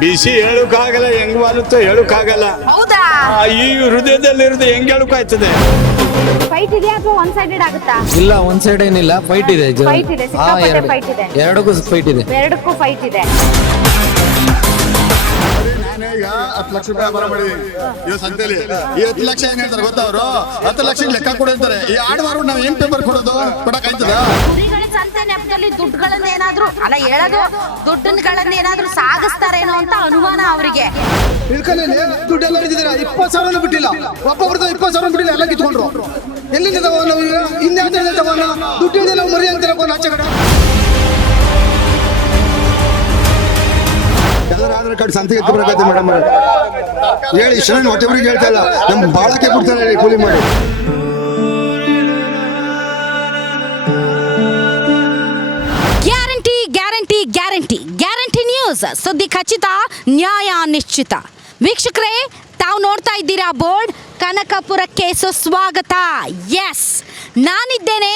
ಬಿಸಿ ಹೇಳಕ್ಕಾಗಲ್ಲ, ಹೆಂಗ್ ವಾಲುತ್ತೋ ಹೇಳಕ್ಕಾಗಲ್ಲ. ಹೌದಾ? ಈ ಹೃದಯದಲ್ಲಿರೋದು ಹೆಂಗ್ ಹೇಳಕ್ಕಾಯ್ತದೆ? ಫೈಟ್ ಇದೆಯಾ ಅಥವಾ ಒನ್ ಸೈಡೆಡ್ ಆಗುತ್ತಾ? ಇಲ್ಲ, ಒನ್ ಸೈಡ್ ಏನಿಲ್ಲ, ಫೈಟ್ ಇದೆ. ಫೈಟ್ ಇದೆ, ಸಿಕ್ಕಾಪಟ್ಟೆ ಫೈಟ್ ಇದೆ. ಎರಡಕ್ಕೂ ಫೈಟ್ ಇದೆ. ಎರಡಕ್ಕೂ ಫೈಟ್ ಇದೆ. ಈಗ 10 ಲಕ್ಷ ರೂಪಾಯಿ ವ್ಯಾಪಾರ ಮಾಡಿದೀವಿ ಇವತ್ತು ಸಂತೆಲಿ. ಈ 10 ಲಕ್ಷ ಏನ್ ಹೇಳ್ತಾರೆ ಗೊತ್ತಾ ಅವರು? 10 ಲಕ್ಷ ಲೆಕ್ಕ ಕೊಡಿರ್ತಾರೆ. ಈ ಆಡುವಾರು ನಾವು ಏನ್ ಪೇಪರ್ ಕೊಡೋದು ಕೊಡಕ್ಕಾಯ್ತದ? ಕುರಿಗಳ ಸಂತೆ ನೆಪದಲ್ಲಿ ದುಡ್ಡುಗಳನ್ನ ಏನಾದ್ರು ಅಲ್ಲ ಹೇಳೋದು, ದುಡ್ಡುಗಳನ್ನ ಏನಾದ್ರು ಸಾಗಿಸ್ತಾರೇನೋ ಅಂತ ಅನುಮಾನ ಅವರಿಗೆ. ಇಳ್ಕಲ್ಲಿ ದುಡ್ಡೆಲ್ಲ ಹಿಡಿದಿದ್ದೀರಾ, 20,000 ಬಿಟ್ಟಿಲ್ಲ. ಒಬ್ಬೊಬ್ರದ್ದು 20,000 ಬಿಟ್ಟಿಲ್ಲ, ಎಲ್ಲ ಕಿತ್ಕೊಂಡ್ರು. ಎಲ್ಲಿಂದ ತಗೋಣ ನಾವು? ಈಗ ಇನ್ಯಾವ್ದ್ರಿಂದ ತಗೋಣ? ದುಡ್ಡು ಹಿಡಿದ ನಾವು ಮರಿ ಅಂತ ಆಚೆ ಕಡೆ. ಎಲ್ಲರ ಆಧಾರ್ ಕಾರ್ಡ್ ಸಂತೆಗೆ ಎತ್ತಿ ಮೇಡಮ್ ಹೇಳಿ. ಇಷ್ಟ ಹೊಟ್ಟೆಬ್ರಿಗೆ ಹೇಳ್ತಾ ಇಲ್ಲ, ನಮ್ ಬಾಳಕ್ಕೆ ಬಿಡ್ತಾರೆ ಕೂಲಿ ಮಾಡಿ. Guarantee guarantee guarantee guarantee news, ಸುದ್ದಿ ಖಚಿತ, ನ್ಯಾಯ ನಿಶ್ಚಿತ. ವೀಕ್ಷಕರೇ, ತಾವು ನೋಡ್ತಾ ಇದ್ದೀರಾ ಬೋರ್ಡ್, ಕನಕಪುರಕ್ಕೆ ಸುಸ್ವಾಗತ. ಎಸ್, ನಾನಿದ್ದೇನೆ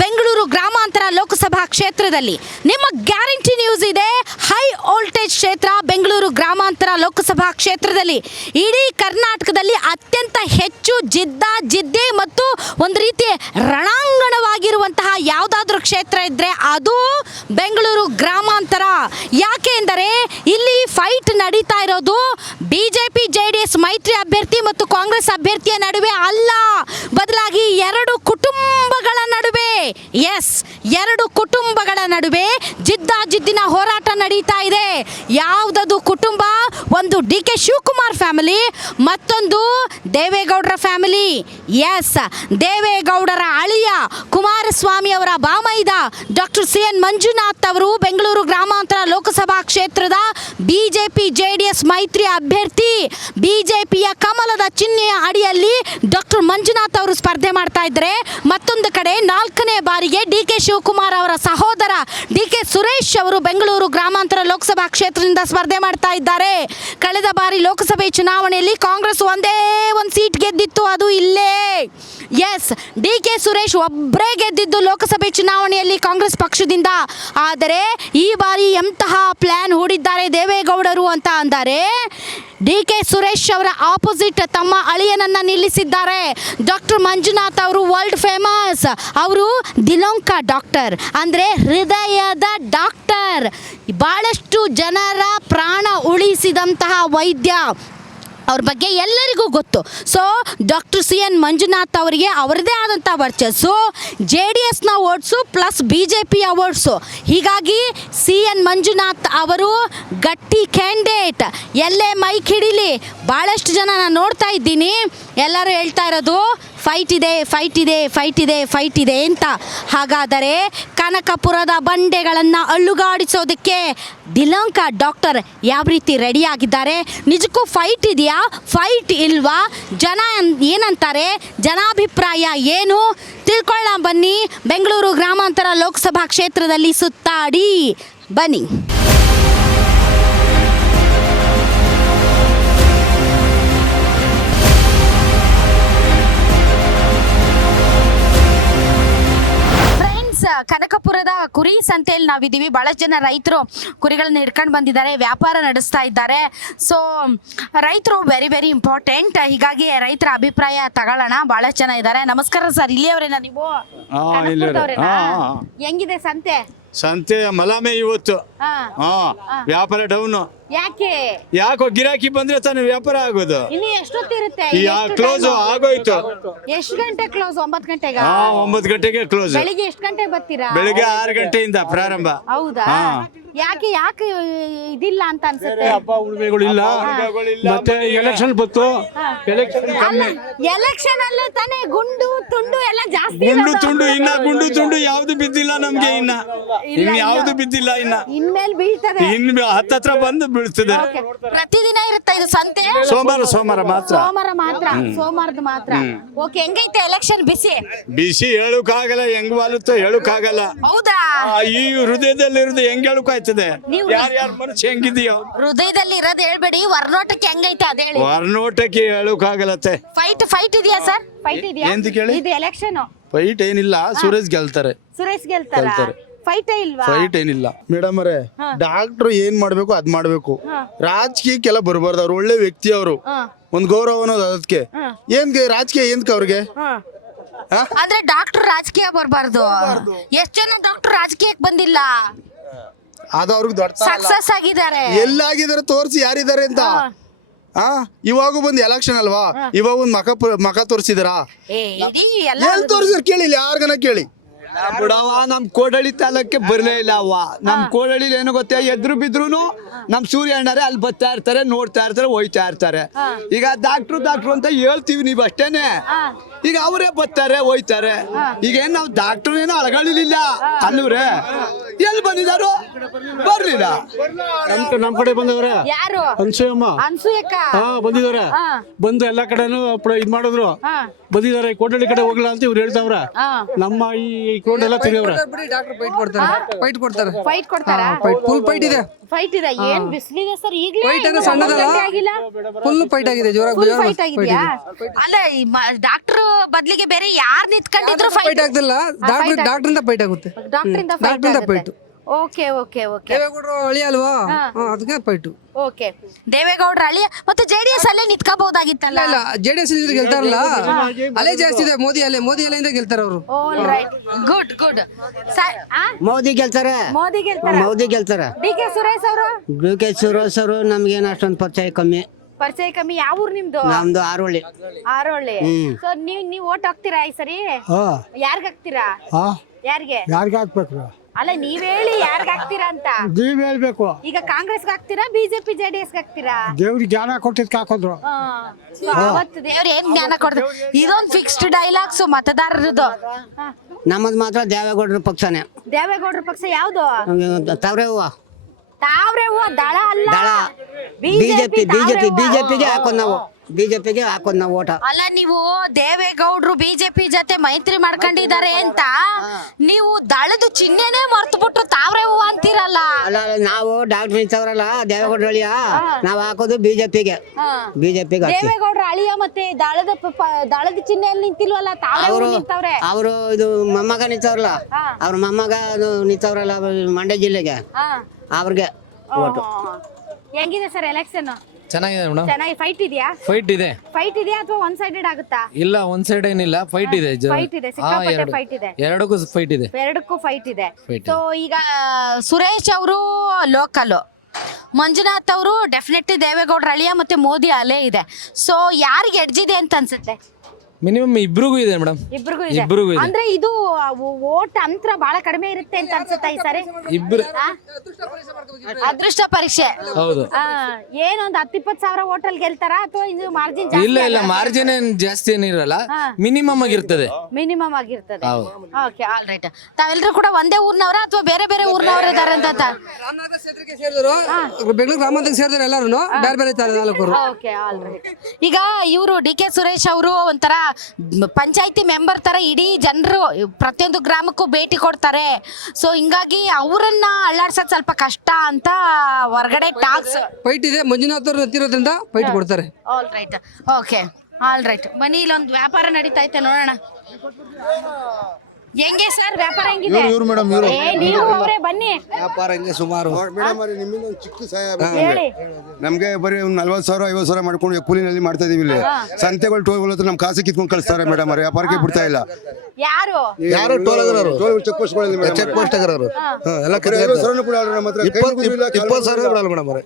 ಬೆಂಗಳೂರು ಗ್ರಾಮಾಂತರ ಲೋಕಸಭಾ ಕ್ಷೇತ್ರದಲ್ಲಿ. ನಿಮ್ಮ ಗ್ಯಾರಂಟಿ ನ್ಯೂಸ್ ಇದೆ ಹೈ ವೋಲ್ಟೇಜ್ ಕ್ಷೇತ್ರ ಬೆಂಗಳೂರು ಗ್ರಾಮಾಂತರ ಲೋಕಸಭಾ ಕ್ಷೇತ್ರದಲ್ಲಿ. ಇಡೀ ಕರ್ನಾಟಕದಲ್ಲಿ ಅತ್ಯಂತ ಹೆಚ್ಚು ಜಿದ್ದೆ ಮತ್ತು ಒಂದು ರೀತಿ ರಣಾಂಗಣವಾಗಿರುವಂತಹ ಯಾವುದಾದ್ರೂ ಕ್ಷೇತ್ರ ಇದ್ದರೆ ಅದು ಬೆಂಗಳೂರು ಗ್ರಾಮಾಂತರ. ಯಾಕೆ ಎಂದರೆ ಇಲ್ಲಿ ಫೈಟ್ ನಡೀತಾ ಇರೋದು ಬಿಜೆಪಿ ಜೆಡಿಎಸ್ ಮೈತ್ರಿ ಅಭ್ಯರ್ಥಿ ಮತ್ತು ಕಾಂಗ್ರೆಸ್ ಅಭ್ಯರ್ಥಿಯ ನಡುವೆ ಅಲ್ಲ, ಬದಲಾಗಿ ಎರಡು ಕುಟುಂಬಗಳ ನಡುವೆ. ಎಸ್, ಎರಡು ಕುಟುಂಬಗಳ ನಡುವೆ ಜಿದ್ದಿನ ಹೋರಾಟ ನಡೀತಾ ಇದೆ. ಯಾವುದದು ಕುಟುಂಬ? ಒಂದು DK ಶಿವಕುಮಾರ್ ಫ್ಯಾಮಿಲಿ, ಮತ್ತೊಂದು ದೇವೇಗೌಡರ ಫ್ಯಾಮಿಲಿ. ಎಸ್, ದೇವೇಗೌಡರ ಅಳಿಯ ಕುಮಾರಸ್ವಾಮಿ ಅವರ ಬಾಮೈದ ಡಾಕ್ಟರ್ CN ಮಂಜುನಾಥ್ ಅವರು ಬೆಂಗಳೂರು ಗ್ರಾಮಾಂತರ ಲೋಕಸಭಾ ಕ್ಷೇತ್ರದ ಬಿಜೆಪಿ ಜೆಡಿಎಸ್ ಮೈತ್ರಿ ಅಭ್ಯರ್ಥಿ. ಬಿಜೆಪಿಯ ಕಮಲದ ಚಿಹ್ನೆಯ ಅಡಿಯಲ್ಲಿ ಡಾಕ್ಟರ್ ಮಂಜುನಾಥ್ ಅವರು ಸ್ಪರ್ಧೆ ಮಾಡ್ತಾ ಇದ್ದಾರೆ. ಮತ್ತೊಂದು ಕಡೆ 4ನೇ ಬಾರಿಗೆ DK ಶಿವಕುಮಾರ್ ಅವರ ಸಹೋದರ DK ಸುರೇಶ್ ಅವರು ಬೆಂಗಳೂರು ಗ್ರಾಮಾಂತರ ಲೋಕಸಭಾ ಕ್ಷೇತ್ರದಿಂದ ಸ್ಪರ್ಧೆ ಮಾಡ್ತಾ ಇದ್ದಾರೆ. ಕಳೆದ ಬಾರಿ ಲೋಕಸಭೆ ಚುನಾವಣೆಯಲ್ಲಿ ಕಾಂಗ್ರೆಸ್ ಒಂದೇ ಒಂದು ಸೀಟ್ ಗೆದ್ದಿತ್ತು, ಅದು ಇಲ್ಲೇ. ಎಸ್, DK ಸುರೇಶ್ ಒಬ್ಬರೇ ಗೆದ್ದಿದ್ದು ಲೋಕಸಭೆ ಚುನಾವಣೆಯಲ್ಲಿ ಕಾಂಗ್ರೆಸ್ ಪಕ್ಷದಿಂದ. ಆದರೆ ಈ ಬಾರಿ ಎಂತಹ ಪ್ಲಾನ್ ಹೂಡಿದ್ದಾರೆ ದೇವೇಗೌಡರು ಅಂತ ಅಂದರೆ, DK ಸುರೇಶ್ ಅವರ ಆಪೋಸಿಟ್ ತಮ್ಮ ಅಳಿಯನನ್ನ ನಿಲ್ಲಿಸಿದ್ದಾರೆ. ಡಾಕ್ಟರ್ ಮಂಜುನಾಥ್ ಅವರು ವರ್ಲ್ಡ್ ಫೇಮಸ್, ಅವರು ದಿಲೋಂಕ ಡಾಕ್ಟರ್ ಅಂದರೆ ಹೃದಯದ ಡಾಕ್ಟರ್, ಬಹಳಷ್ಟು ಜನರ ಪ್ರಾಣ ಉಳಿಸಿದಂತಹ ವೈದ್ಯ. ಅವ್ರ ಬಗ್ಗೆ ಎಲ್ಲರಿಗೂ ಗೊತ್ತು. ಸೊ ಡಾಕ್ಟರ್ CN ಮಂಜುನಾಥ್ ಅವರಿಗೆ ಅವರದೇ ಆದಂಥ ವರ್ಚಸ್ಸು, JDSನ ಓಟ್ಸು ಪ್ಲಸ್ BJPಯ ಓಟ್ಸು. ಹೀಗಾಗಿ CN ಮಂಜುನಾಥ್ ಅವರು ಗಟ್ಟಿ ಕ್ಯಾಂಡಿಡೇಟ್. ಎಲ್ಲೇ ಮೈಕ್ ಹಿಡೀಲಿ, ಭಾಳಷ್ಟು ಜನ ನಾನು ನೋಡ್ತಾ ಇದ್ದೀನಿ, ಎಲ್ಲರೂ ಹೇಳ್ತಾ ಇರೋದು ಫೈಟ್ ಇದೆ ಫೈಟ್ ಇದೆ ಫೈಟ್ ಇದೆ ಫೈಟ್ ಇದೆ ಅಂತ. ಹಾಗಾದರೆ ಕನಕಪುರದ ಬಂಡೆಗಳನ್ನು ಅಳ್ಳುಗಾಡಿಸೋದಕ್ಕೆ ದಿಲೋಂಕ ಡಾಕ್ಟರ್ ಯಾವ ರೀತಿ ರೆಡಿಯಾಗಿದ್ದಾರೆ? ನಿಜಕ್ಕೂ ಫೈಟ್ ಇದೆಯಾ, ಫೈಟ್ ಇಲ್ವಾ? ಜನ ಏನಂತಾರೆ, ಜನಾಭಿಪ್ರಾಯ ಏನು ತಿಳ್ಕೊಳ್ಳೋಣ ಬನ್ನಿ. ಬೆಂಗಳೂರು ಗ್ರಾಮಾಂತರ ಲೋಕಸಭಾ ಕ್ಷೇತ್ರದಲ್ಲಿ ಸುತ್ತಾಡಿ ಬನ್ನಿ. ಕನಕಪುರದ ಕುರಿ ಸಂತೆಯಲ್ಲಿ ನಾವಿದ್ದೀವಿ. ಬಹಳಷ್ಟು ಜನ ರೈತರು ಕುರಿಗಳನ್ನ ಹಿಡ್ಕೊಂಡು ಬಂದಿದ್ದಾರೆ, ವ್ಯಾಪಾರ ನಡೆಸ್ತಾ ಇದ್ದಾರೆ. ಸೊ ರೈತರು ವೆರಿ ವೆರಿ ಇಂಪಾರ್ಟೆಂಟ್. ಹೀಗಾಗಿ ರೈತರ ಅಭಿಪ್ರಾಯ ತಗೊಳ್ಳೋಣ. ಬಹಳಷ್ಟು ಜನ ಇದ್ದಾರೆ. ನಮಸ್ಕಾರ ಸರ್, ಇಲ್ಲಿಯವರೇನಾ ನೀವು? ಹೆಂಗಿದೆ ಸಂತೆ? ಸಂತೆ ಮಲಾಮೆ ಇವತ್ತು. ವ್ಯಾಪಾರ ಡೌನು. ಯಾಕೋ ಗಿರಾಕಿ ಬಂದ್ರೆ ತಾನೇ ವ್ಯಾಪಾರ ಆಗೋದು. ಇನ್ನು ಎಷ್ಟೊತ್ತಿರುತ್ತೆ? ಕ್ಲೋಸ್ ಆಗೋಯ್ತು. ಎಷ್ಟು ಗಂಟೆ ಕ್ಲೋಸ್? 9 ಗಂಟೆಗೆ. 9 ಗಂಟೆಗೆ ಕ್ಲೋಸ್. ಬೆಳಿಗ್ಗೆ ಎಷ್ಟು ಗಂಟೆಗೆ ಬರ್ತೀರಾ? ಬೆಳಿಗ್ಗೆ 6 ಗಂಟೆಯಿಂದ ಪ್ರಾರಂಭ. ಹೌದಾ? ಯಾಕೆ ಇದಿಲ್ಲ ಅಂತ ಅನ್ಸುತ್ತೆ? ಹಬ್ಬ ಉಳ್ಮೆಗಳಿಲ್ಲ, ಮತ್ತೆ ಎಲೆಕ್ಷನ್ ಬಂತು. ಎಲೆಕ್ಷನ್ ಅಲ್ಲೇ ತಾನೇ ಗುಂಡು ತುಂಡು ಎಲ್ಲ ಜಾಸ್ತಿ. ಗುಂಡು ತುಂಡು ಯಾವ್ದು ಬಿದ್ದಿಲ್ಲ ನಮ್ಗೆ. ಇನ್ನು ಯಾವ್ದು ಬಿದ್ದಿಲ್ಲ. ಇನ್ಮೇಲೆ ಬೀಳ್ತದೆ. ಹತ್ತತ್ರ ಬಂದು ಬೀಳ್ತದೆ. ಪ್ರತಿದಿನ ಇರುತ್ತೆ ಇದು ಸಂತೆ? ಸೋಮವಾರ ಮಾತ್ರ. ಸೋಮವಾರದ ಮಾತ್ರ. ಓಕೆ, ಹೆಂಗೈತೆ ಎಲೆಕ್ಷನ್? ಬಿಸಿ ಹೇಳಕ್ಕಾಗಲ್ಲ, ಹೆಂಗ್ ವಾಲುತ್ತೋ ಹೇಳಕ್ಕಾಗಲ್ಲ. ಹೌದಾ? ಈ ಹೃದಯದಲ್ಲಿರೋದು ಹೆಂಗ್ ಹೇಳಕ್ಕಾಯ್ತದೆ? ಯಾರ್ಯಾರ ಮನಸ್ಸು ಹೆಂಗಿದೆಯೋ ಹೃದಯದಲ್ಲಿ ಇರೋದು ಹೇಳ್ಬೇಡಿ, ವರ್ನೋಟಕ್ಕೆ ಹೆಂಗೈತೆ ಅದ ಹೇಳಿ. ವರ್ನೋಟಕ್ಕೆ ಹೇಳಕ್ಕಾಗಲ್ಲತ್ತೆ. ಫೈಟ್ ಇದೆಯಾ ಸರ್? ಫೈಟ್ ಇದೆಯಾ? ಎಂತ ಕೇಳಿ? ಇದು ಎಲೆಕ್ಷನ್ ಫೈಟ್ ಏನಿಲ್ಲ, ಸುರೇಶ್ ಗೆಲ್ತಾರೆ. ಸುರೇಶ್ ಗೆಲ್ತಾರ? ಫೈಟೇ ಇಲ್ವಾ? ಫೈಟ್ ಏನಿಲ್ಲ ಮೇಡಮ್ ಅವರೇ. ಡಾಕ್ಟ್ರು ಏನ್ ಮಾಡ್ಬೇಕು ಅದ್ ಮಾಡ್ಬೇಕು. ರಾಜಕೀಯಕ್ಕೆಲ್ಲ ಬರಬಾರ್ದು. ಅವ್ರು ಒಳ್ಳೆ ವ್ಯಕ್ತಿ, ಅವರು ಒಂದ್ ಗೌರವ ಅನ್ನೋದು ಅದಕ್ಕೆ. ರಾಜಕೀಯ ಏನ್ಕ ಅವ್ರಿಗೆ? ಅಂದ್ರೆ ಡಾಕ್ಟರ್ ರಾಜಕೀಯ ಬರಬಾರ್ದು. ಎಷ್ಟ್ ಜನ ಡಾಕ್ಟರ್ ರಾಜಕೀಯಕ್ಕೆ ಬಂದಿಲ್ಲ, ಅದು ಅವ್ರಿಗೆ ದೊಡ್ಡ ಸಕ್ಸಸ್ ಆಗಿದ್ದಾರೆ. ಎಲ್ಲಾಗಿದಾರೆ ತೋರಿಸಿ ಯಾರಿದ್ದಾರೆ ಅಂತ. ಇವಾಗೂ ಬಂದ್ ಎಲೆಕ್ಷನ್ ಅಲ್ವಾ, ಇವಾಗ ಒಂದ್ ಮಕ ತೋರಿಸಿದಾರ? ಇಡೀ ಎಲ್ಲ ಎಲ್ಲಿ ತೋರಿಸಿದ್ರು ಕೇಳಿ, ಯಾರ್ಗನ ಕೇಳಿ. ಬಿಡವ ನಮ್ ಕೋಡಳ್ಳಿ ತಾಲೂಕೆ ಬರ್ಲೇ ಇಲ್ಲ ಅವ್ವ. ನಮ್ ಕೋಡಳ್ಳಿ ಏನು ಗೊತ್ತೇ, ಎದ್ರು ಬಿದ್ರು ನಮ್ ಸೂರ್ಯ ಅಣ್ಣಾರೆ ಅಲ್ಲಿ ಬರ್ತಾ ಇರ್ತಾರೆ, ನೋಡ್ತಾ ಇರ್ತಾರೆ, ಹೋಯ್ತಾ ಇರ್ತಾರೆ. ಈಗ ಡಾಕ್ಟ್ರು ಅಂತ ಹೇಳ್ತೀವಿ ನೀವು ಅಷ್ಟೇನೆ. ಈಗ ಅವರೇ ಬರ್ತಾರೆ ಹೋಯ್ತಾರೆ. ಈಗ ಏನ್ ನಾವ್ ಡಾಕ್ಟ್ರು ಏನೋ ಅಳಗಳಿಲ್ಲ ಅನ್ನೂರೇ. ಎಲ್ಲಿ ಬಂದಿದಾರು? ಬರ್ಲಿಲ್ಲ. ನಮ್ ಕಡೆ ಬಂದವ್ರೆ. ಯಾರು? ಅನ್ಸೂಯಮ್ಮ. ಅನ್ಸೂಯಕ್ಕ ಬಂದಿದ್ದಾರೆ. ಬಂದು ಎಲ್ಲಾ ಕಡೆನೂ ಇದ್ ಮಾಡಿದ್ರು. ಬಂದಿದ್ದಾರೆ. ಕೋಟಳ್ಳಿ ಕಡೆ ಹೋಗ್ಲಾ ಅಂತ ಇವ್ರು ಹೇಳ್ತಾವ್ರ. ನಮ್ಮ ಈ ಕೋಡ್ ಎಲ್ಲ ತಿರುಗವ್ರ. ಫೈಟ್ ಕೊಡ್ತಾರೆ. ಫೈಟ್ ಕೊಡ್ತಾರಾ? ಫುಲ್ ಫೈಟ್ ಇದೆ. ಫೈಟ್ ಇದೆ. ಏನ್ ಬಿಸ್ಲಿದೆ ಸರ್ ಈಗ್ಲೇ? ಫೈಟ್ ಏನೋ ಸಣ್ಣದಲ್ಲ, ಫುಲ್ ಫೈಟ್ ಆಗಿದೆ. ಫುಲ್ ಫೈಟ್ ಆಗಿದ್ಯಾ? ಅಲ್ಲ ಡಾಕ್ಟರ್ ಬದ್ಲಿಗೆ ಬೇರೆ ಯಾರು ನಿಂತ್ಕೊಂಡಿದ್ರು ಫೈಟ್ ಆಗ್ತಿಲ್ಲ. ಡಾಕ್ಟರ್ ಇಂದ ಫೈಟ್ ಆಗುತ್ತೆ. ಡಾಕ್ಟರ್ ಇಂದ ಫೈಟ್. Okay okay okay. ದೇವೇಗೌಡರು ಅಳಿ ಅಲ್ವಾ, ಅದಕ್ಕೆ ಫೈಟ್. ಓಕೆ, ದೇವೇಗೌಡರ ಅಳಿ ಮತ್ತೆ ಜೆಡಿಎಸ್ ಅಲ್ಲೇ ನಿಂತ್ಕೋಬಹುದಾಗಿತ್ತಲ್ಲ? ಇಲ್ಲ, ಜೆಡಿಎಸ್ ಗೆಲ್ತಾರಲ್ಲ, ಅಲೆ ಜಾಸ್ತಿ ಇದೆ. ಮೋದಿ ಅಲೆಯಿಂದ ಗೆಲ್ತಾರ ಅವರು. Good good. ಮೋದಿ ಗೆಲ್ತಾರೆ. ಮೋದಿ ಗೆಲ್ತಾರ. ಮೋದಿ ಗೆಲ್ತಾರೆ. ಡಿ.ಕೆ. ಸುರೇಶ್ ಅವರು? ಡಿ.ಕೆ. ಸುರೇಶ್ ಅವರು ನಮ್ಗೇನು ಅಷ್ಟೊಂದು ಪರಿಚಯ ಕಮ್ಮಿ. ಪರಿಚಯ ಕಮ್ಮಿ. ಯಾವ ಊರು ನಿಮ್ದು? ನಮ್ದು ಆರೋಳಿ. ಆರೋಳಿ. ಸೊ ನೀವ್ ಓಟ್ ಹಾಕ್ತೀರಾ ಈ ಸರಿ? ಯಾರ್ಗ್ ಹಾಕ್ತೀರಾ? ಯಾರಿಗೆ ಹಾಕ್ಬೇಕು? ಅಲ್ಲ ನೀವ್ ಹೇಳಿ ಯಾರ್ಗ್ ಹಾಕ್ತೀರಾ ಅಂತ. ನೀವ್ ಹೇಳ್ಬೇಕು. ಈಗ ಕಾಂಗ್ರೆಸ್ ಹಾಕ್ತೀರಾ, ಬಿಜೆಪಿ ಜೆಡಿಎಸ್ ಹಾಕ್ತೀರಾ? ದೇವ್ರಿಗೆ ಜ್ಞಾನ ಕೊಟ್ಟಿದ್ ಹಾಕೋದ್ರು. ಅವತ್ತು ದೇವ್ರ ಏನ್ ಜ್ಞಾನ ಕೊಡ್ತಾರೆ? ಇದೊಂದು ಫಿಕ್ಸ್ಡ್ ಡೈಲಾಗ್ಸ್ ಮತದಾರರದು. ನಮ್ಮದು ಮಾತ್ರ ದೇವೇಗೌಡರ ಪಕ್ಷನೇ. ದೇವೇಗೌಡರ ಪಕ್ಷ ಯಾವ್ದು? ತಾವ್ರೆ ಹೂವ. ತಾವ್ರೆ ಹೂವ ದಳ ಅಲ್ಲ. ದಳ. ಬಿಜೆಪಿಗೆ ಹಾಕೋದ್ ನಾವು ಓಟ. ಅಲ್ಲ ನೀವು ದೇವೇಗೌಡರು ಬಿಜೆಪಿ ಜೊತೆ ಮೈತ್ರಿ ಮಾಡ್ಕೊಂಡಿದ್ದಾರೆ ಅಂತ ನೀವು ದಳದ ಚಿಹ್ನೆನೇ ಮರ್ತು ಬಿಟ್ಟು ತಾವ್ರೆ ಹೂವ ಅಂತೀರಲ್ಲ. ಅಲ್ಲ, ನಾವು ಡಾಕ್ಟರ್ ನಿಂತವ್ರಲ್ಲ ದೇವೇಗೌಡರ ಅಳಿಯ, ನಾವ್ ಹಾಕೋದು ಬಿಜೆಪಿಗೆ. ದೇವೇಗೌಡರ ಅಳಿಯ ಮತ್ತೆ ದಳದ ಚಿಹ್ನೆಯಲ್ಲಿ ನಿಂತಿಲ್ವಲ್ಲ, ತಾವ್ರೆ ಹೂವ ನಿಂತವ್ರೆ. ಅವರು ಇದು ಮೊಮ್ಮಗ ನಿಂತವ್ರಲ್ಲ, ಅವ್ರ ಮೊಮ್ಮಗ ನಿಂತವ್ರಲ್ಲ ಮಂಡ್ಯ ಜಿಲ್ಲೆಗೆ, ಅವ್ರಿಗೆ ಓಟು. ಹೆಂಗಿದೆ ಸರ್ ಎಲೆಕ್ಷನ್? ಚೆನ್ನಾಗಿದೆ ಮೇಡಮ್. ಚೆನ್ನಾಗಿ ಫೈಟ್ ಇದೆಯಾ? ಫೈಟ್ ಇದೆ. ಫೈಟ್ ಇದೆಯಾ ಅಥವಾ ಒನ್ ಸೈಡೆಡ್ ಆಗುತ್ತಾ? ಇಲ್ಲ, ಒನ್ ಸೈಡ್ ಏನಿಲ್ಲ, ಫೈಟ್ ಇದೆ. ಫೈಟ್ ಇದೆ, ಸಿಕ್ಕಾಪಟ್ಟೆ ಫೈಟ್ ಇದೆ. ಎರಡಕ್ಕೂ ಫೈಟ್ ಇದೆ. ಎರಡಕ್ಕೂ ಫೈಟ್ ಇದೆ. ಸೊ ಈಗ ಸುರೇಶ್ ಅವರು ಲೋಕಲ್, ಮಂಜುನಾಥ್ ಅವರು ಡೆಫಿನೆಟ್ಲಿ ದೇವೇಗೌಡರ ಅಳಿಯ ಮತ್ತೆ ಮೋದಿ ಅಲೆ ಇದೆ. ಸೊ ಯಾರಿಗೆ ಎಡ್ಜಿದೆ ಅಂತ ಅನ್ಸುತ್ತೆ? ಮಿನಿಮಮ್ ಇಬ್ರಿಗೂ ಇದೆ ಮೇಡಮ್. ಇಬ್ರಿಗೂ ಇದೆ. ಅಂದ್ರೆ ಇದು ಓಟ್ ಅಂತರ ಬಹಳ ಕಡಿಮೆ ಇರುತ್ತೆ ಅಂತ ಅನ್ಸುತ್ತಾ ಈ ಸಾರಿ? ಇಬ್ರು ಅದೃಷ್ಟ ಪರೀಕ್ಷೆ. ಹೌದು. ಏನೊಂದು 10-20 ಸಾವಿರ ಓಟಲ್ ಗೆಲ್ತಾರ ಅಥವಾ ಇದು ಮಾರ್ಜಿನ್? ಇಲ್ಲ, ಮಾರ್ಜಿನ್ ಏನ್ ಜಾಸ್ತಿ ಏನಿರಲ್ಲ, ಮಿನಿಮಮ್ ಆಗಿರ್ತದೆ. ಮಿನಿಮಮ್ ಆಗಿರ್ತದೆ. Okay, all right. ತಾವೆಲ್ಲರೂ ಕೂಡ ಒಂದೇ ಊರ್ನವರ ಅಥವಾ ಬೇರೆ ಬೇರೆ ಊರ್ನವರು ಇದಾರೆ ಅಂತ? ಬೆಂಗಳೂರು ಗ್ರಾಮಾಂತರ ಸೇರಿದ್ರು ಎಲ್ಲಾರು ಬೇರೆ ಬೇರೆ ತಾಲೂಕರು. Okay, all right. ಈಗ ಇವರು ಡಿ.ಕೆ. ಸುರೇಶ್ ಅವರು ಒಂಥರ ಪಂಚಾಯತಿ ಮೆಂಬರ್ ತರ ಇಡೀ ಜನರು ಪ್ರತಿಯೊಂದು ಗ್ರಾಮಕ್ಕೂ ಭೇಟಿ ಕೊಡ್ತಾರೆ. ಸೊ ಹಿಂಗಾಗಿ ಅವರನ್ನ ಅಲ್ಲಾಡ್ಸಕ್ ಸ್ವಲ್ಪ ಕಷ್ಟ ಅಂತ ಹೊರಗಡೆ ಟಾಕ್ಸ್. ಫೈಟ್ ಇದೆ. ಮಂಜುನಾಥ್ ಅವರು ನಿಂತಿರೋದ್ರಿಂದ ಫೈಟ್ ಕೊಡ್ತಾರೆ. All right. Okay, all right. ಬನ್ನಿ, ಇಲ್ಲೊಂದು ವ್ಯಾಪಾರ ನಡೀತಾ ಐತೆ, ನೋಡೋಣ. ಹೆಂಗೆ ಸರ್ ವ್ಯಾಪಾರ ಹೆಂಗಿದೆ? ನೀವು ಅವರೇ ಬನ್ನಿ. ವ್ಯಾಪಾರ ಹಿಂಗೆ ಸುಮಾರು. ಚಿಕ್ಕ ಸಹಾಯ ಹೇಳಿ. ನಮ್ಗೆ ಬರೀ ಒಂದು 40,000 50,000 ಮಾಡ್ಕೊಂಡು ಕೂಲಿನಲ್ಲಿ ಮಾಡ್ತಾ ಇದೀವಿ ಇಲ್ಲಿ. ಸಂತೆಗಳು ಟೋಲ್ಗಳ ಹತ್ರ ನಮ್ ಕಾಸು ಕಿತ್ಕೊಂಡು ಕಳಿಸ್ತಾರೆ ಮೇಡಮ್ ಅವ್ರೆ. ವ್ಯಾಪಾರಕ್ಕೆ ಬಿಡ್ತಾ ಇಲ್ಲ. ಯಾರು toll check post check post ಆಗಿರೋರು ಎಲ್ಲ 20,000 ಕೂಡ ಮೇಡಮ್ ಅವ್ರೆ. 20,000 ಕೊಡಲ್ಲ ಮೇಡಮ್ ಅವ್ರೆ.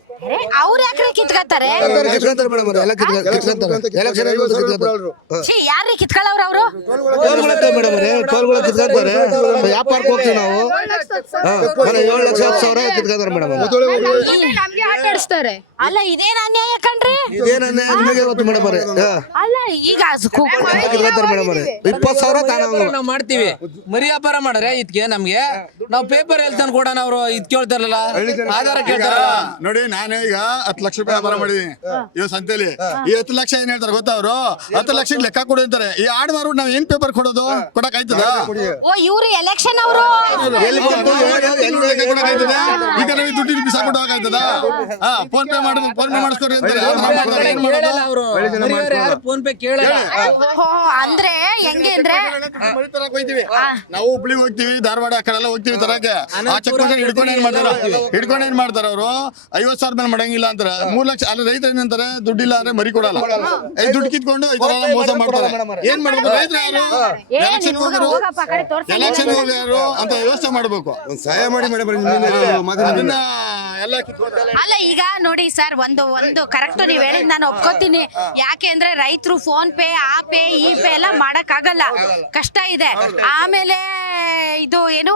ಅವ್ರು ಯಾಕ್ರಿ ಕಿತ್ಕೊತಾರೆ? ಕಿತ್ಕೊಂತಾರೆ ಮೇಡಮ್ ಅವ್ರೆ, ಎಲ್ಲ ಕಿತ್ಕೊಂತಾರೆ. ಎಲೆಕ್ಷನ್ ಯಾರ್ರಿ ಕಿತ್ಕೊಳ್ಳೋರು ಅವರು? ಮೇಡಮ್ ಅವ್ರೆ, ಟೋಲ್ಗಳು ಕಿತ್ಕೊಂತಾರೆ. ವ್ಯಾಪಾರಕ್ಕೆ ಹೋಗ್ತೀವಿ ನಾವು. 7 ಲಕ್ಷ 10,000 ಕಿತ್ಕೊಂತಾರೆ ಮೇಡಮ್ ಅವ್ರೆ. ನಮ್ಗೆ ಆಟ ಆಡಿಸ್ತಾರೆ. ಅಲ್ಲ, ಇದೇನ್ ಅನ್ಯಾಯ ಕಣ್ರಿ? ಇದೇನನ್ನೇ ನಿಮಗೆ ಗೊತ್ತು ಮೇಡಮ್ ಅವ್ರೆ. ಅಲ್ಲ, ಈಗ ಕಿತ್ಕೊಂತಾರೆ ಮೇಡಮ್ ಅವ್ರೆ. 20,000 ನಾವು ಮಾಡ್ತೀವಿ. ಮರಿ ವ್ಯಾಪಾರ ಮಾಡ್ರೆ ಇದಕ್ಕೆ ನಮ್ಗೆ ನಾವು ಪೇಪರ್ ಹೇಳ್ತಾನೆ ಕೂಡ ಅವ್ರು ಇದ್ ಕೇಳ್ತಾರಲ್ಲ, ಆಧಾರ ಕೇಳ್ತಾರ. ನೋಡಿ, ನಾನು ಈಗ 10 ಲಕ್ಷ ರೂಪಾಯಿ ವ್ಯಾಪಾರ ಮಾಡಿದೀನಿ ಇವ್ ಸಂತೆಲಿ. ಈ 10 ಲಕ್ಷ ಏನ್ ಹೇಳ್ತಾರೆ ಗೊತ್ತಾ ಅವರು? 10 ಲಕ್ಷಕ್ಕೆ ಲೆಕ್ಕ ಕೊಡು ಅಂತಾರೆ. ಈ ಆಡ್ ಮಾರ್ಬಿಟ್ಟು ನಾವ್ ಏನ್ ಪೇಪರ್ ಕೊಡೋದು? ಕೊಡಕ್ ಆಯ್ತದ? ಓ ಇವ್ರು ಎಲೆಕ್ಷನ್ ಅವರು ಎಲ್ಲಿ ಬಂತು ಎಲ್ಲಿ ಲೆಕ್ಕ ಕೊಡಕ್ಕಾಯ್ತದೆ? ಈಗ ನಾವು ದುಡ್ಡು ಬಿಸಾಕೊಂಡು ಹೋಗಾಯ್ತದ? ಫೋನ್ ಪೇ ಮಾಡಿ ಫೋನ್ ಪೇ ಮಾಡಿಸ್ಕೊರಿ ಅಂತಾರೆ. ಕೇಳಲ್ಲ ಅವರು ಯಾರು ಫೋನ್ ಪೇ ಕೇಳಲ್ಲ. ಅಂದ್ರೆ ಹೆಂಗೆ ಅಂದ್ರೆ ಮರಿ ತರಕ್ ಹೋಗ್ತೀವಿ ನಾವು, ಹುಬ್ಳಿ ಹೋಗ್ತೀವಿ, ಧಾರವಾಡ ಆ ಕಡೆ ಎಲ್ಲ ಹೋಗ್ತೀವಿ ತರಕ್ಕೆ. ಆ ಚೆಕ್ ಪೋಸ್ಟ್ ಹಿಡ್ಕೊಂಡು ಏನ್ ಮಾಡ್ತಾರ ಅವರು? 50,000 ಮೇಲೆ ಮಾಡಂಗಿಲ್ಲ ಅಂತಾರೆ. 3 ಲಕ್ಷ ಅಲ್ಲಿ ರೈತರು ಏನಂತಾರೆ, ದುಡ್ಡಿಲ್ಲ ಅಂದ್ರೆ ಮರಿ ಕೊಡಲ್ಲ. ದುಡ್ಡು ಕಿತ್ಕೊಂಡು ಈ ತರ ಎಲ್ಲ ಮೋಸ ಮಾಡ್ತಾರೆ. ಏನ್ ಮಾಡ್ಬೇಕು? ರೈತರು ಯಾರು? ಎಲೆಕ್ಷನ್ ಹೋಗರು ಅಂತ ವ್ಯವಸ್ಥೆ ಮಾಡ್ಬೇಕು. ಸಹಾಯ ಮಾಡಿ ಮೇಡಮ್. ಅದನ್ನ ಎಲ್ಲ ಕಿತ್ಕೊಂಡು ಅಲ್ಲ ಈಗ ನೋಡಿ ಸರ್, ಒಂದು ಕರೆಕ್ಟ್ ನೀವ್ ಹೇಳಿದ್ ನಾನು ಒಪ್ಕೋತೀನಿ. ಯಾಕೆ ಅಂದ್ರೆ ರೈತರು ಫೋನ್ ಪೇ ಆ ಪೇ ಈ ಪೇ ಎಲ್ಲ ಮಾಡಕ್ ಆಗಲ್ಲ, ಕಷ್ಟ ಇದೆ. ಆಮೇಲೆ ಇದು ಏನು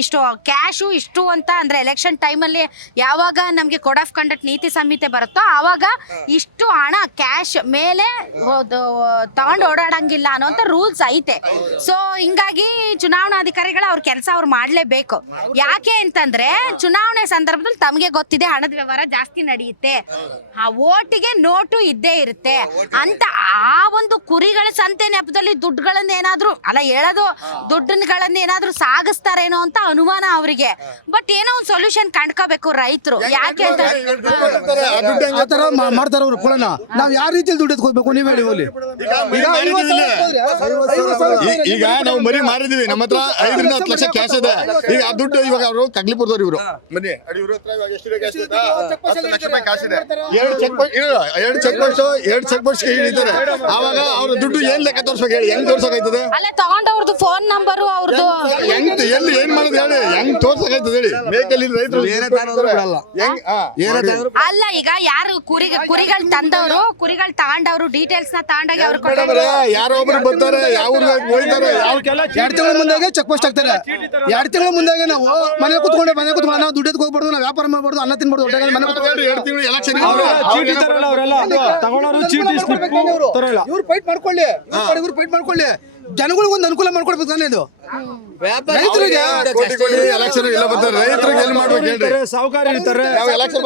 ಇಷ್ಟು ಕ್ಯಾಶು ಇಷ್ಟು ಅಂತ ಅಂದ್ರೆ ಎಲೆಕ್ಷನ್ ಟೈಮಲ್ಲಿ ಯಾವಾಗ ನಮ್ಗೆ ಕೋಡ್ ಆಫ್ ಕಂಡಕ್ಟ್ ನೀತಿ ಸಂಹಿತೆ ಬರುತ್ತೋ ಆವಾಗ ಇಷ್ಟು ಹಣ ಕ್ಯಾಶ್ ಮೇಲೆ ತಗೊಂಡು ಓಡಾಡಂಗಿಲ್ಲ ಅನ್ನೋಂಥ ರೂಲ್ಸ್ ಐತೆ. ಸೊ ಹಿಂಗಾಗಿ ಚುನಾವಣಾಧಿಕಾರಿಗಳು ಅವ್ರ ಕೆಲಸ ಅವ್ರು ಮಾಡ್ಲೇಬೇಕು. ಯಾಕೆ ಅಂತಂದ್ರೆ ಚುನಾವಣೆ ಸಂದರ್ಭದಲ್ಲಿ ತಮಗೆ ಗೊತ್ತಿದೆ ಹಣದ ವ್ಯವಹಾರ ಜಾಸ್ತಿ ನಡೆಯುತ್ತೆ, ಆ ಓಟಿಗೆ ನೋಟು ಇದ್ದೇ ಇರುತ್ತೆ ಅಂತ ಆ ಒಂದು ಕುರಿಗಳ ಸಂತೆ ನೆಪದಲ್ಲಿ ದುಡ್ಡುಗಳನ್ನ ಏನಾದ್ರು ಅಲ್ಲ ಹೇಳೋದು ದುಡ್ಡುಗಳನ್ನ ಏನಾದ್ರು ಸಾಗಿಸ್ತಾರೇನೋ ಅಂತ ಅನುಮಾನ ಅವರಿಗೆ. ಬಟ್ ಏನೋ ಒಂದು ಸೊಲ್ಯೂಷನ್ ಕಂಡ್ಕೋಬೇಕು ರೈತರು. ಯಾಕೆ ಅಂತ ಆ ತರ ಮಾಡ್ತಾರ ಅವ್ರು ಕೊಡೋಣ. ನಾವ್ ಯಾವ ರೀತಿಯಲ್ಲಿ ದುಡ್ಡು ಎತ್ಕೋಬೇಕು ನೀವ್ ಹೇಳಿ ಹೋಗ್ಲಿ. ಈಗ ನಾವು ಮರಿ ಮಾರಿದೀವಿ, ನಮ್ಮ ಹತ್ರ 5ರಿಂದ 10 ಲಕ್ಷ ಕ್ಯಾಶ್ ಇದೆ. ಈಗ ಆ ದುಡ್ಡು ಇವಾಗ ಅವರು ಕಗ್ಲಿಪುರದವ್ರು ಇವರು ಬನ್ನಿ ಇವ್ರ ಹತ್ರ ಇವಾಗ ಎಷ್ಟು ಕ್ಯಾಶ್ ಇದೆ? 10 ಲಕ್ಷ ರೂಪಾಯಿ ಕ್ಯಾಶ್ ಇದೆ. 2 ಚೆಕ್ ಪೋಸ್ಟ್ ಹಿಡಿತಾರೆ. ಆವಾಗ ಅವ್ರ ದುಡ್ಡು ಏನ್ ಲೆಕ್ಕ ತೋರ್ಸ್ಬೇಕು ಹೇಳಿ? ಹೆಂಗ್ ತೋರ್ಸಕಾಯ್ತದೆ? ಅಲ್ಲ ತಗೊಂಡವ್ರದ್ದು ಫೋನ್ ನಂಬರು ಅವ್ರದ್ದು ಎಲ್ಲಿ ಏನ್ ಮಾಡೋದು ಹೇಳಿ? ಹೆಂಗ್ ತೋರ್ಸಕಾಯ್ತದೆ ಹೇಳಿ? ಮೇಕಲ್ಲಿ ರೈತರು ಅಲ್ಲ ಈಗ ಯಾರು ಕುರಿಗಳು ತಂದವರು ಕುರಿಗಳು ತಗೊಂಡವ್ರು ಡೀಟೇಲ್ಸ್ ನ ತಗೊಂಡಾಗ ಅವ್ರು ಯಾರೋ ಒಬ್ರು ಬರ್ತಾರೆ, ಯಾವ ಹೋಗ್ತಾರೆ. 2 ತಿಂಗಳ ಮುಂದಾಗೆ ಚೆಕ್ ಪೋಸ್ಟ್ ಆಗ್ತಾರೆ. 2 ತಿಂಗಳ ಮುಂದಾಗೆ ನಾವು ಮನೆ ಕುತ್ಕೊಂಡು ನಾವು ದುಡ್ಡು ಹೋಗ್ಬಾರ್ದು, ನಾವು ವ್ಯಾಪಾರ ಮಾಡ್ಬಾರ್ದು, ಅನ್ನ ತಿನ್ಬಾರ್ದು. ಮನೆ 2 ತಿಂಗಳು ಎಲೆಕ್ಷನ್ ಚೀಟಿ ತರಲ್ಲ ಅವರೆಲ್ಲ, ತಗೊಳ್ಳೋರು ಚೀಟಿ ತರಲ್ಲ. ಇವ್ರು ಫೈಟ್ ಮಾಡ್ಕೊಳ್ಳಿ, ಇವ್ರು ಫೈಟ್ ಮಾಡ್ಕೊಳ್ಳಿ. ಜನಗಳಿಗೆ ಒಂದು ಅನುಕೂಲ ಮಾಡ್ಕೊಡ್ಬೇಕು ತಾನೇ ಇದು. ರೈತರಿಗೆ ಎಲೆಕ್ಷನ್ ಇಲ್ಲ ಬರ್ತಾರೆ. ರೈತರಿಗೆ ಎಲ್ಲಿ ಮಾಡ್ಬೇಕು ಹೇಳ್ರಿ? ಸಾಹುಕಾರ ಇರ್ತಾರೆ, ಎಲೆಕ್ಷನ್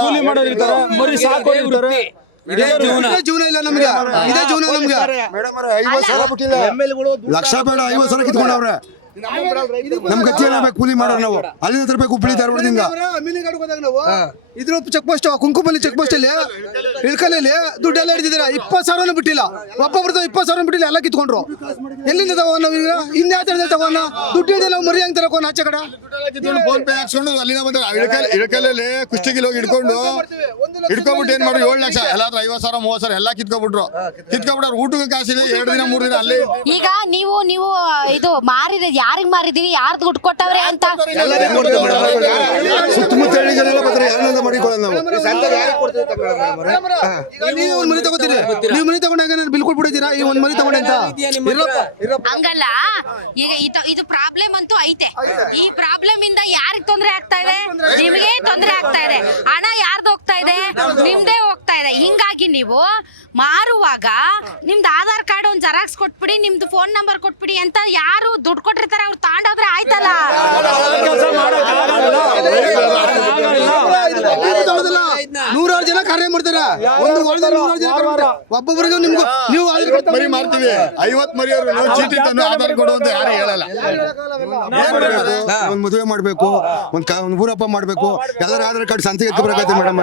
ಕೂಲಿ ಮಾಡೋರು ಇರ್ತಾರೆ, ಮರಿ ಸಾಕೋರು ಇರ್ತಾರೆ. ಇದೇ ಜೀವನ ಇಲ್ಲ ನಮ್ಗೆ, ಇದೇ ಜೀವನ ನಮ್ಗೆ. 50,000 ಬಿಟ್ಟಿಲ್ಲ, ಲಕ್ಷ ಬೇಡ 50,000 ಕಿತ್ಕೊಂಡವ್ರೆ. ನಮ್ ಗತಿ ಏನಾಗಬೇಕು? ಕೂಲಿ ಮಾಡೋರು ನಾವು ಅಲ್ಲಿಂದ ತರಬೇಕು, ಹುಬ್ಳಿ ಧಾರವಾಡದಿಂದ. ಅಮೀನಿಗಾಡಿಗೆ ಹೋದಾಗ ನಾವು ಇದ್ರ ಚೆಕ್ ಪೋಸ್ಟ್ ಕುಂಕುಮಲ್ಲಿ ಚೆಕ್ ಪೋಸ್ಟ್ ಅಲ್ಲಿ ಇಳ್ಕಲಲ್ಲಿ ದುಡ್ಡೆಲ್ಲ ಹಿಡಿದಿದ್ದೀರಾ. 20,000 ಬಿಟ್ಟಿಲ್ಲ, ಒಬ್ಬೊಬ್ರದ್ದು 20,000 ಬಿಟ್ಟಿಲ್ಲ, ಎಲ್ಲ ಕಿತ್ಕೊಂಡ್ರು. ಎಲ್ಲಿಂದ ತಗೋಣ ಈಗ? ಇನ್ಯಾವ ತಗೋಣ? ದುಡ್ಡು ಹಿಡಿದ ನಾವು ಮರಿ ಹೆಂಗ್ ತರಕೋಣ ಆಚೆ ಕಡೆ? ಫೋನ್ ಪೇ ಹಾಕ್ಸ್ಕೊಂಡು ಅಲ್ಲಿಂದ ಬಂದ್ರೆ ಇಳಕಲ್ಲಲ್ಲಿ ಕುಷ್ಟಗಿಲ್ ಹೋಗಿ ಹಿಡ್ಕೊಂಡ್ಬಿಟ್ಟು ಏನ್ ಮಾಡಿ 7 ಲಕ್ಷ ಎಲ್ಲಾದ್ರೂ 50,000 30,000 ಎಲ್ಲ ಕಿತ್ಕೊಂಡ್ಬಿಟ್ರು. ಊಟಕ್ಕೆ ಕಾಸಿದೆ 2 ದಿನ 3 ದಿನ ಅಲ್ಲಿ. ಈಗ ನೀವು ಇದು ಮಾರಿದ ಯಾರಿಗ್ ಮಾರಿದೀವಿ, ಯಾರ್ದು ದುಡ್ಡು ಕೊಟ್ಟವ್ರೆ ಅಂತ ಸುತ್ತಮುತ್ತ ಹಳ್ಳಿ ಜನ ಎಲ್ಲ ಬರ್ತಾರೆ, ಯಾರನ್ನ ಮಾಡಿಕೊಳ್ಳೋದು ನಾವು. ಈಗ ನೀವು ಒಂದ್ ಮರಿ ತಗೋತೀರಿ, ನೀವು ಮರಿ ತಗೊಂಡಾಗ ನಾನು ಬಿಲ್ ಕೊಟ್ಬಿಟ್ಟಿದ್ದೀರಾ ಈ ಒಂದ್ ಮರಿ ತಗೊಂಡೆ ಅಂತ? ಹಂಗಲ್ಲ. ಈಗ ಇದು ಪ್ರಾಬ್ಲಮ್ ಅಂತೂ ಐತೆ. ಈ ಪ್ರಾಬ್ಲಮ್ ಇಂದ ಯಾರಿಗ್ ತೊಂದ್ರೆ ಆಗ್ತಾ ಇದೆ? ನಿಮ್ಗೆ ತೊಂದ್ರೆ ಆಗ್ತಾ ಇದೆ. ಹಣ ಯಾರ್ದು ಹೋಗ್ತಾ ಇದೆ? ನಿಮ್ದೇ ಹೋಗ್ತಾ ಇದೆ. ಹಿಂಗಾಗಿ ನೀವು ಮಾರುವಾಗ ನಿಮ್ದು ಆಧಾರ್ ಕಾರ್ಡ್ ಒಂದ್ ಜೆರಾಕ್ಸ್ ಕೊಟ್ಬಿಡಿ, ನಿಮ್ದು ಫೋನ್ ನಂಬರ್ ಕೊಟ್ಬಿಡಿ ಅಂತ ಯಾರು ದುಡ್ಡು ಕೊಟ್ಟಿರ್ತಾರೆ ಅವ್ರು ತಾಂಡೋದ್ರೆ ಆಯ್ತಲ್ಲ. ಕೆಲಸ ನೂರಾರು ಜನ ಕಾರ್ಯ ಮಾಡ್ತಾರ, ಒಂದು ವಾರದಲ್ಲಿ 100 ಜನ ಮಾಡ್ತಾರೆ. ಒಬ್ಬೊಬ್ಬರಿಗೂ ನಿಮ್ಗೂ ನೀವು ಮರಿ ಮಾರ್ತೀವಿ, 50 ಮರಿ ಚೀಟಿ ತಂದು ಆಧಾರ್ ಕೊಡು ಅಂತ ಯಾರು ಹೇಳಲ್ಲ. ಒಂದ್ ಮದುವೆ ಮಾಡ್ಬೇಕು, ಒಂದ್ ಊರಪ್ಪ ಮಾಡ್ಬೇಕು, ಎಲ್ಲರ ಆಧಾರ್ ಕಾರ್ಡ್ ಸಂತೆಗೆ ಎತ್ಕೊಬೇಕಾಯ್ತು ಮೇಡಮ್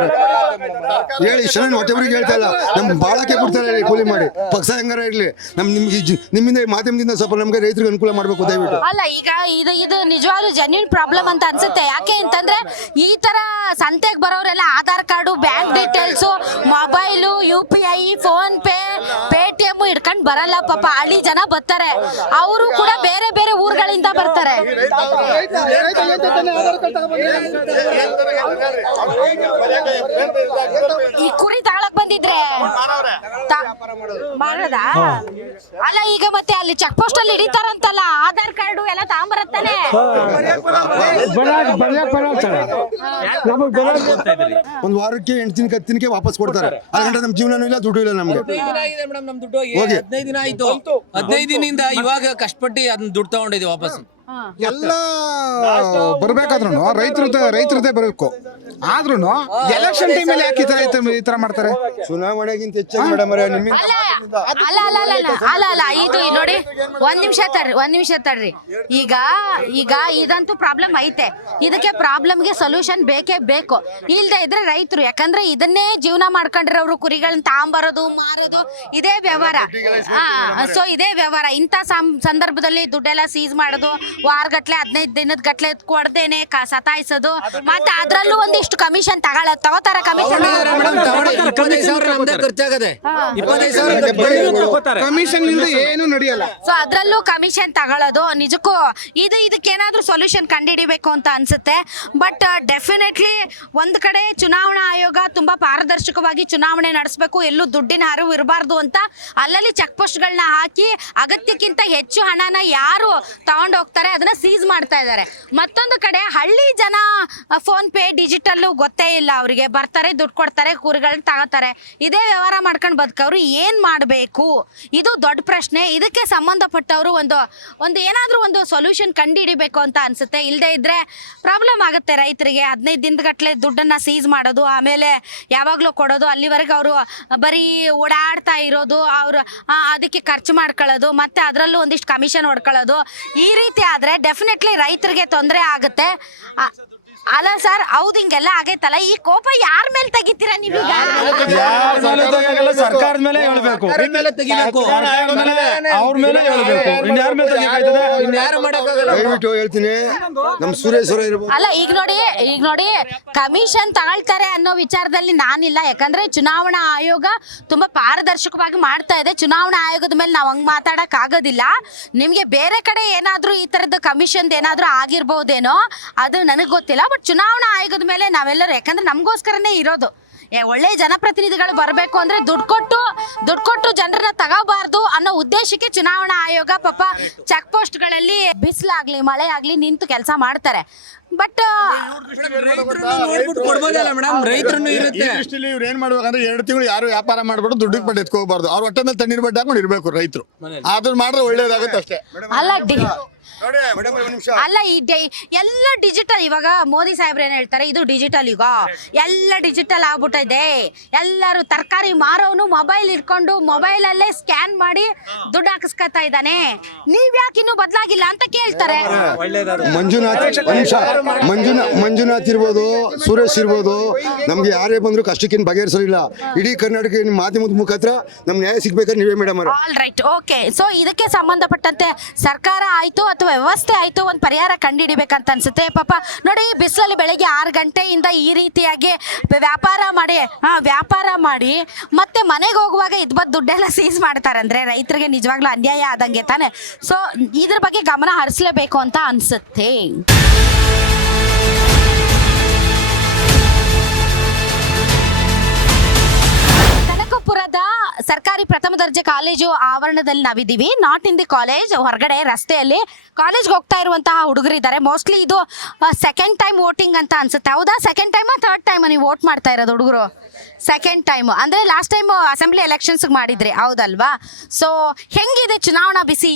ಹೇಳಿ. ಇಷ್ಟ ಹೊಟ್ಟೆಬ್ರಿಗೆ ಹೇಳ್ತಾ ಇಲ್ಲ, ನಮ್ ಬಾಳಕ್ಕೆ ಕೊಡ್ತಾರೆ ಕೂಲಿ ಮಾಡಿ. ಪಕ್ಷ ಹೆಂಗಾರ ಇರ್ಲಿ, ನಿಮ್ಮಿಂದ ಮಾಧ್ಯಮದಿಂದ ಸ್ವಲ್ಪ ನಮ್ಗೆ ರೈತರಿಗೆ ಅನುಕೂಲ ಮಾಡ್ಬೇಕು ದಯವಿಟ್ಟು. ಅಲ್ಲ ಈಗ ಇದು ನಿಜವಾಗ್ಲೂ ಜೆನ್ಯೂನ್ ಪ್ರಾಬ್ಲಮ್ ಅಂತ ಅನ್ಸುತ್ತೆ. ಯಾಕೆ ಅಂತಂದ್ರೆ ಈ ತರ ಸಂತೆಗೆ ಬರೋರೆಲ್ಲ Aadhaar card, bank details, mobile, UPI, PhonePe, Paytm ಇಟ್ಕೊಂಡ್ ಬರಲ್ಲ. ಪಾಪ ಹಳ್ಳಿ ಜನ ಬರ್ತಾರೆ, ಅವರು ಕೂಡ ಬೇರೆ ಬೇರೆ ಊರುಗಳಿಂದ ಬರ್ತಾರೆ. ಈ ಕುರಿ ತಗೊಳಕ್ ಬಂದಿದ್ರೆ ಮಾಡೋದ? ಅಲ್ಲ ಈಗ ಮತ್ತೆ ಅಲ್ಲಿ ಚೆಕ್ ಪೋಸ್ಟ್ ಅಲ್ಲಿ ಹಿಡಿತಾರಂತಲ್ಲ, ಆಧಾರ್ ಕಾರ್ಡು ಎಲ್ಲ ತಗೊಂಬರತ್ತಾನೆ. ಒಂದ್ ವಾರಕ್ಕೆ 8 ದಿನಕ್ಕೆ 10 ದಿನಕ್ಕೆ ವಾಪಸ್ ಕೊಡ್ತಾರೆ. ಅದ್ರ ನಮ್ ಜೀವನನೂ ಇಲ್ಲ, ದುಡ್ಡು ಇಲ್ಲ ನಮ್ಗೆ. 15 ದಿನ ಆಯ್ತು. 15 ದಿನದಿಂದ ಇವಾಗ ಕಷ್ಟಪಟ್ಟು ಅದನ್ನ ದುಡ್ಡು ತಗೊಂಡಿದ್ವಿ ವಾಪಸ್. ಎಲ್ಲ ಬರ್ಬೇಕಾದ್ರೂ ರೈತರದೇ ಬರಬೇಕು. ಆದ್ರೂ ಎಲೆಕ್ಷನ್ ಟೈಮಲ್ಲಿ ಯಾಕೆ ಈ ತರ ಮಾಡ್ತಾರೆ? ಚುನಾವಣೆಗಿಂತ ಹೆಚ್ಚಾಗಿ ಮೇಡಮ್ ಅವರೇ ನಿಮ್ಮಿಂದ ಅಲ್ಲ ಇದು ನೋಡಿ ಒಂದ್ ನಿಮಿಷ ತಡ್ರಿ ಈಗ ಇದಂತೂ ಪ್ರಾಬ್ಲಮ್ ಐತೆ. ಇದಕ್ಕೆ ಪ್ರಾಬ್ಲಮ್ಗೆ ಸೊಲ್ಯೂಷನ್ ಬೇಕೇ ಬೇಕು. ಇಲ್ದೇ ಇದ್ರೆ ರೈತರು, ಯಾಕಂದ್ರೆ ಇದನ್ನೇ ಜೀವನ ಮಾಡ್ಕೊಂಡಿರೋರು, ಕುರಿಗಳನ್ನ ತಾಂಬರೋದು ಮಾರೋದು ಇದೇ ವ್ಯವಹಾರ. ಸೊ ಇದೇ ವ್ಯವಹಾರ. ಇಂಥ ಸಂದರ್ಭದಲ್ಲಿ ದುಡ್ಡೆಲ್ಲ ಸೀಸ್ ಮಾಡೋದು, ವಾರಗಟ್ಲೆ 15 ದಿನದ ಗಟ್ಲೆ ಕೊಡ್ದೇನೆ ಸತಾಯಿಸೋದು, ಮತ್ತೆ ಅದ್ರಲ್ಲೂ ಒಂದಿಷ್ಟು ಕಮಿಷನ್ ತಗೋತಾರ. ಕಮಿಷನ್ ಖರ್ಚಾಗದೆ ಕಮಿಷನ್ ಏನು ನಡೆಯಲ್ಲ. ಸೊ ಅದ್ರಲ್ಲೂ ಕಮಿಷನ್ ತಗೊಳ್ಳೋದು ನಿಜಕ್ಕೂ ಇದಕ್ಕೇನಾದ್ರೂ ಸೊಲ್ಯೂಷನ್ ಕಂಡುಹಿಡಿಬೇಕು ಅಂತ ಅನ್ಸುತ್ತೆ. ಬಟ್ ಡೆಫಿನೆಟ್ಲಿ ಒಂದ್ ಕಡೆ ಚುನಾವಣಾ ಆಯೋಗ ತುಂಬಾ ಪಾರದರ್ಶಕವಾಗಿ ಚುನಾವಣೆ ನಡೆಸಬೇಕು, ಎಲ್ಲೂ ದುಡ್ಡಿನ ಹರಿವು ಇರಬಾರ್ದು ಅಂತ ಅಲ್ಲಲ್ಲಿ ಚೆಕ್ ಪೋಸ್ಟ್ಗಳನ್ನ ಹಾಕಿ ಅಗತ್ಯಕ್ಕಿಂತ ಹೆಚ್ಚು ಹಣನ ಯಾರು ತಗೊಂಡು ಹೋಗ್ತಾರೆ ಅದನ್ನ ಸೀಸ್ ಮಾಡ್ತಾ ಇದ್ದಾರೆ. ಮತ್ತೊಂದು ಕಡೆ ಹಳ್ಳಿ ಜನ ಫೋನ್ ಪೇ ಡಿಜಿಟಲ್ ಗೊತ್ತೇ ಇಲ್ಲ, ಅವರಿಗೆ ಬರ್ತಾರೆ ದುಡ್ಡು ಕೊಡ್ತಾರೆ ಕುರಿಗಳನ್ನ ತಗೋತಾರೆ. ಇದೇ ವ್ಯವಹಾರ ಮಾಡ್ಕೊಂಡು ಬದುಕವ್ರು ಏನ್ ಮಾಡಬೇಕು? ಇದು ದೊಡ್ಡ ಪ್ರಶ್ನೆ. ಇದಕ್ಕೆ ಸಂಬಂಧಪಟ್ಟವರು ಒಂದು ಏನಾದ್ರೂ ಒಂದು ಸೊಲ್ಯೂಷನ್ ಕಂಡುಹಿಡಿಬೇಕು ಅಂತ ಅನ್ಸುತ್ತೆ. ಇಲ್ಲದೆ ಇದ್ರೆ ಪ್ರಾಬ್ಲಮ್ ಆಗುತ್ತೆ ರೈತರಿಗೆ. 15 ದಿನದ ಗಟ್ಟಲೆ ದುಡ್ಡನ್ನ ಸೀಸ್ ಮಾಡೋದು, ಆಮೇಲೆ ಯಾವಾಗ್ಲೂ ಕೊಡೋದು, ಅಲ್ಲಿವರೆಗೆ ಅವರು ಬರೀ ಓಡಾಡ್ತಾ ಇರೋದು, ಅವರು ಅದಕ್ಕೆ ಖರ್ಚು ಮಾಡ್ಕೊಳ್ಳೋದು, ಮತ್ತೆ ಅದರಲ್ಲೂ ಒಂದಿಷ್ಟು ಕಮಿಷನ್ ಹೊಡ್ಕೊಳ್ಳೋದು. ಈ ರೀತಿ ಆದ್ರೆ ಡೆಫಿನೆಟ್ಲಿ ರೈತರಿಗೆ ತೊಂದರೆ ಆಗುತ್ತೆ. ಅಲ್ಲ ಸರ್, ಹೌದು, ಹಿಂಗೆಲ್ಲ ಆಗೈತಲ್ಲ. ಈ ಕೋಪ ಯಾರ ಮೇಲೆ ತೆಗಿತೀರಾ ನೀವೀಗ? ಸರ್ಕಾರದ ಮೇಲೆ ಹೇಳ್ಬೇಕು, ಅವ್ರ ಮೇಲೆ ಹೇಳ್ಬೇಕು. ಇನ್ಯಾರ ಮೇಲೆ ದಯವಿಟ್ಟು ಹೇಳ್ತೀನಿ, ನಮ್ ಸುರೇಶ್ವರ ಇರ್ಬೋದು. ಅಲ್ಲ ಈಗ ನೋಡಿ ಕಮಿಷನ್ ತಗೊಳ್ತಾರೆ ಅನ್ನೋ ವಿಚಾರದಲ್ಲಿ ನಾನಿಲ್ಲ. ಯಾಕಂದ್ರೆ ಚುನಾವಣಾ ಆಯೋಗ ತುಂಬಾ ಪಾರದರ್ಶಕವಾಗಿ ಮಾಡ್ತಾ ಇದೆ. ಚುನಾವಣಾ ಆಯೋಗದ ಮೇಲೆ ನಾವು ಹಂಗ್ ಮಾತಾಡಕ್ ಆಗೋದಿಲ್ಲ. ನಿಮ್ಗೆ ಬೇರೆ ಕಡೆ ಏನಾದ್ರೂ ಈ ತರದ ಕಮಿಷನ್ ಏನಾದ್ರೂ ಆಗಿರ್ಬಹುದೇನೋ, ಅದು ನನಗ್ ಗೊತ್ತಿಲ್ಲ. ಬಟ್ ಚುನಾವಣಾ ಆಯೋಗದ ಮೇಲೆ ನಾವೆಲ್ಲರೂ, ಯಾಕಂದ್ರೆ ನಮಗೋಸ್ಕರನೇ ಇರೋದು. ಒಳ್ಳೆ ಜನಪ್ರತಿನಿಧಿಗಳು ಬರಬೇಕು ಅಂದ್ರೆ ದುಡ್ಡು ಕೊಟ್ಟು ಜನರನ್ನ ತಗೋಬಾರ್ದು ಅನ್ನೋ ಉದ್ದೇಶಕ್ಕೆ ಚುನಾವಣಾ ಆಯೋಗ ಪಾಪ ಚೆಕ್ ಪೋಸ್ಟ್ಗಳಲ್ಲಿ ಬಿಸಿಲಾಗ್ಲಿ ಮಳೆ ಆಗ್ಲಿ ನಿಂತು ಕೆಲಸ ಮಾಡ್ತಾರೆ. ಬಟ್ ಇವ್ರು ಏನ್ ಮಾಡ್ಬೇಕಂದ್ರೆ 2 ತಿಂಗಳು ಯಾರು ವ್ಯಾಪಾರ ಮಾಡ್ಬಿಟ್ಟು ದುಡ್ಡಿಗೆ ಬಡ್ಡಿ ಎತ್ಕೋಬಾರ್ದು. ಅವ್ರ ಹೊಟ್ಟೆ ಮೇಲೆ ತಣ್ಣೀರ್ ಬಡ್ಡಿ ಹಾಕೊಂಡು ಇರ್ಬೇಕು ರೈತರು. ಅದನ್ನ ಮಾಡಿದ್ರೆ ಒಳ್ಳೇದಾಗುತ್ತೆ ಅಷ್ಟೇ. ಅಲ್ಲ ಎಲ್ಲ ಡಿಜಿಟಲ್. ಇವಾಗ ಮೋದಿ ಸಾಹೇಬ್ರು ಏನ್ ಹೇಳ್ತಾರೆ, ಇದು ಡಿಜಿಟಲ್ ಯುಗ, ಎಲ್ಲ ಡಿಜಿಟಲ್ ಆಗ್ಬಿಟ್ಟಿದೆ. ಎಲ್ಲರೂ ತರಕಾರಿ ಮಾರೋನು ಮೊಬೈಲ್ ಇಟ್ಕೊಂಡು ಮೊಬೈಲ್ ಅಲ್ಲೇ ಸ್ಕ್ಯಾನ್ ಮಾಡಿ ದುಡ್ಡು ಹಾಕಿಸ್ಕೊತಾ ಇದ್ದಾನೆ. ನೀವ್ ಯಾಕೆ ಇನ್ನೂ ಬದಲಾಗಿಲ್ಲ ಅಂತ ಕೇಳ್ತಾರೆ. ಮಂಜುನಾಥ್ ಇರ್ಬೋದು, ಸುರೇಶ್ ಇರ್ಬೋದು, ನಮ್ಗೆ ಯಾರೇ ಬಂದ್ರು ಕಷ್ಟಕ್ಕಿನ್ ಬಗೆಹರಿಸಲಿಲ್ಲ. ಇಡೀ ಕರ್ನಾಟಕ ಮಾಧ್ಯಮದ ಮುಖಾಂತರ ನಮ್ ನ್ಯಾಯ ಸಿಗ್ಬೇಕಾದ್ರೆ ನೀವೇ madam. All right, okay. So ಇದಕ್ಕೆ ಸಂಬಂಧಪಟ್ಟಂತೆ ಸರ್ಕಾರ ಆಯ್ತು ಅಥವಾ ವ್ಯವಸ್ಥೆ ಆಯ್ತು ಒಂದು ಪರಿಹಾರ ಕಂಡುಹಿಡಿಬೇಕಂತ ಅನ್ಸುತ್ತೆ. ಪಾಪ ನೋಡಿ, ಬಿಸಿಲಲ್ಲಿ ಬೆಳಗ್ಗೆ 6 ಗಂಟೆಯಿಂದ ಈ ರೀತಿಯಾಗಿ ವ್ಯಾಪಾರ ಮಾಡಿ ಮತ್ತೆ ಮನೆಗೆ ಹೋಗುವಾಗ ಇದ್ಬದ್ ದುಡ್ಡೆಲ್ಲ ಸೀಸ್ ಮಾಡ್ತಾರಂದ್ರೆ ರೈತರಿಗೆ ನಿಜವಾಗ್ಲೂ ಅನ್ಯಾಯ ಆದಂಗೆ ತಾನೆ. ಸೊ ಇದ್ರ ಬಗ್ಗೆ ಗಮನ ಹರಿಸಲೇಬೇಕು ಅಂತ ಅನ್ಸುತ್ತೆ. ಕನಕಪುರದ ಸರ್ಕಾರಿ ಪ್ರಥಮ ದರ್ಜೆ ಕಾಲೇಜು ಆವರಣದಲ್ಲಿ ನಾವಿದ್ದೀವಿ. ನಾಟ್ ಇನ್ ದಿ ಕಾಲೇಜ್, ಹೊರಗಡೆ ರಸ್ತೆಯಲ್ಲಿ ಕಾಲೇಜ್ಗೆ ಹೋಗ್ತಾ ಇರುವಂತಹ ಹುಡುಗರಿದ್ದಾರೆ. ಮೋಸ್ಟ್ಲಿ ಇದು ಸೆಕೆಂಡ್ ಟೈಮ್ ವೋಟಿಂಗ್ ಅಂತ ಅನ್ಸುತ್ತೆ. ಹೌದಾ? ಸೆಕೆಂಡ್ ಟೈಮಾ ಥರ್ಡ್ ಟೈಮ್ ನೀವು ವೋಟ್ ಮಾಡ್ತಾ ಇರೋದು ಹುಡುಗರು? ಸೆಕೆಂಡ್ ಟೈಮ್ ಅಂದರೆ ಲಾಸ್ಟ್ ಟೈಮ್ ಅಸೆಂಬ್ಲಿ ಎಲೆಕ್ಷನ್ಸ್ಗೆ ಮಾಡಿದ್ರಿ, ಹೌದಲ್ವಾ? ಸೊ ಹೆಂಗಿದೆ ಚುನಾವಣಾ ಬಿಸಿ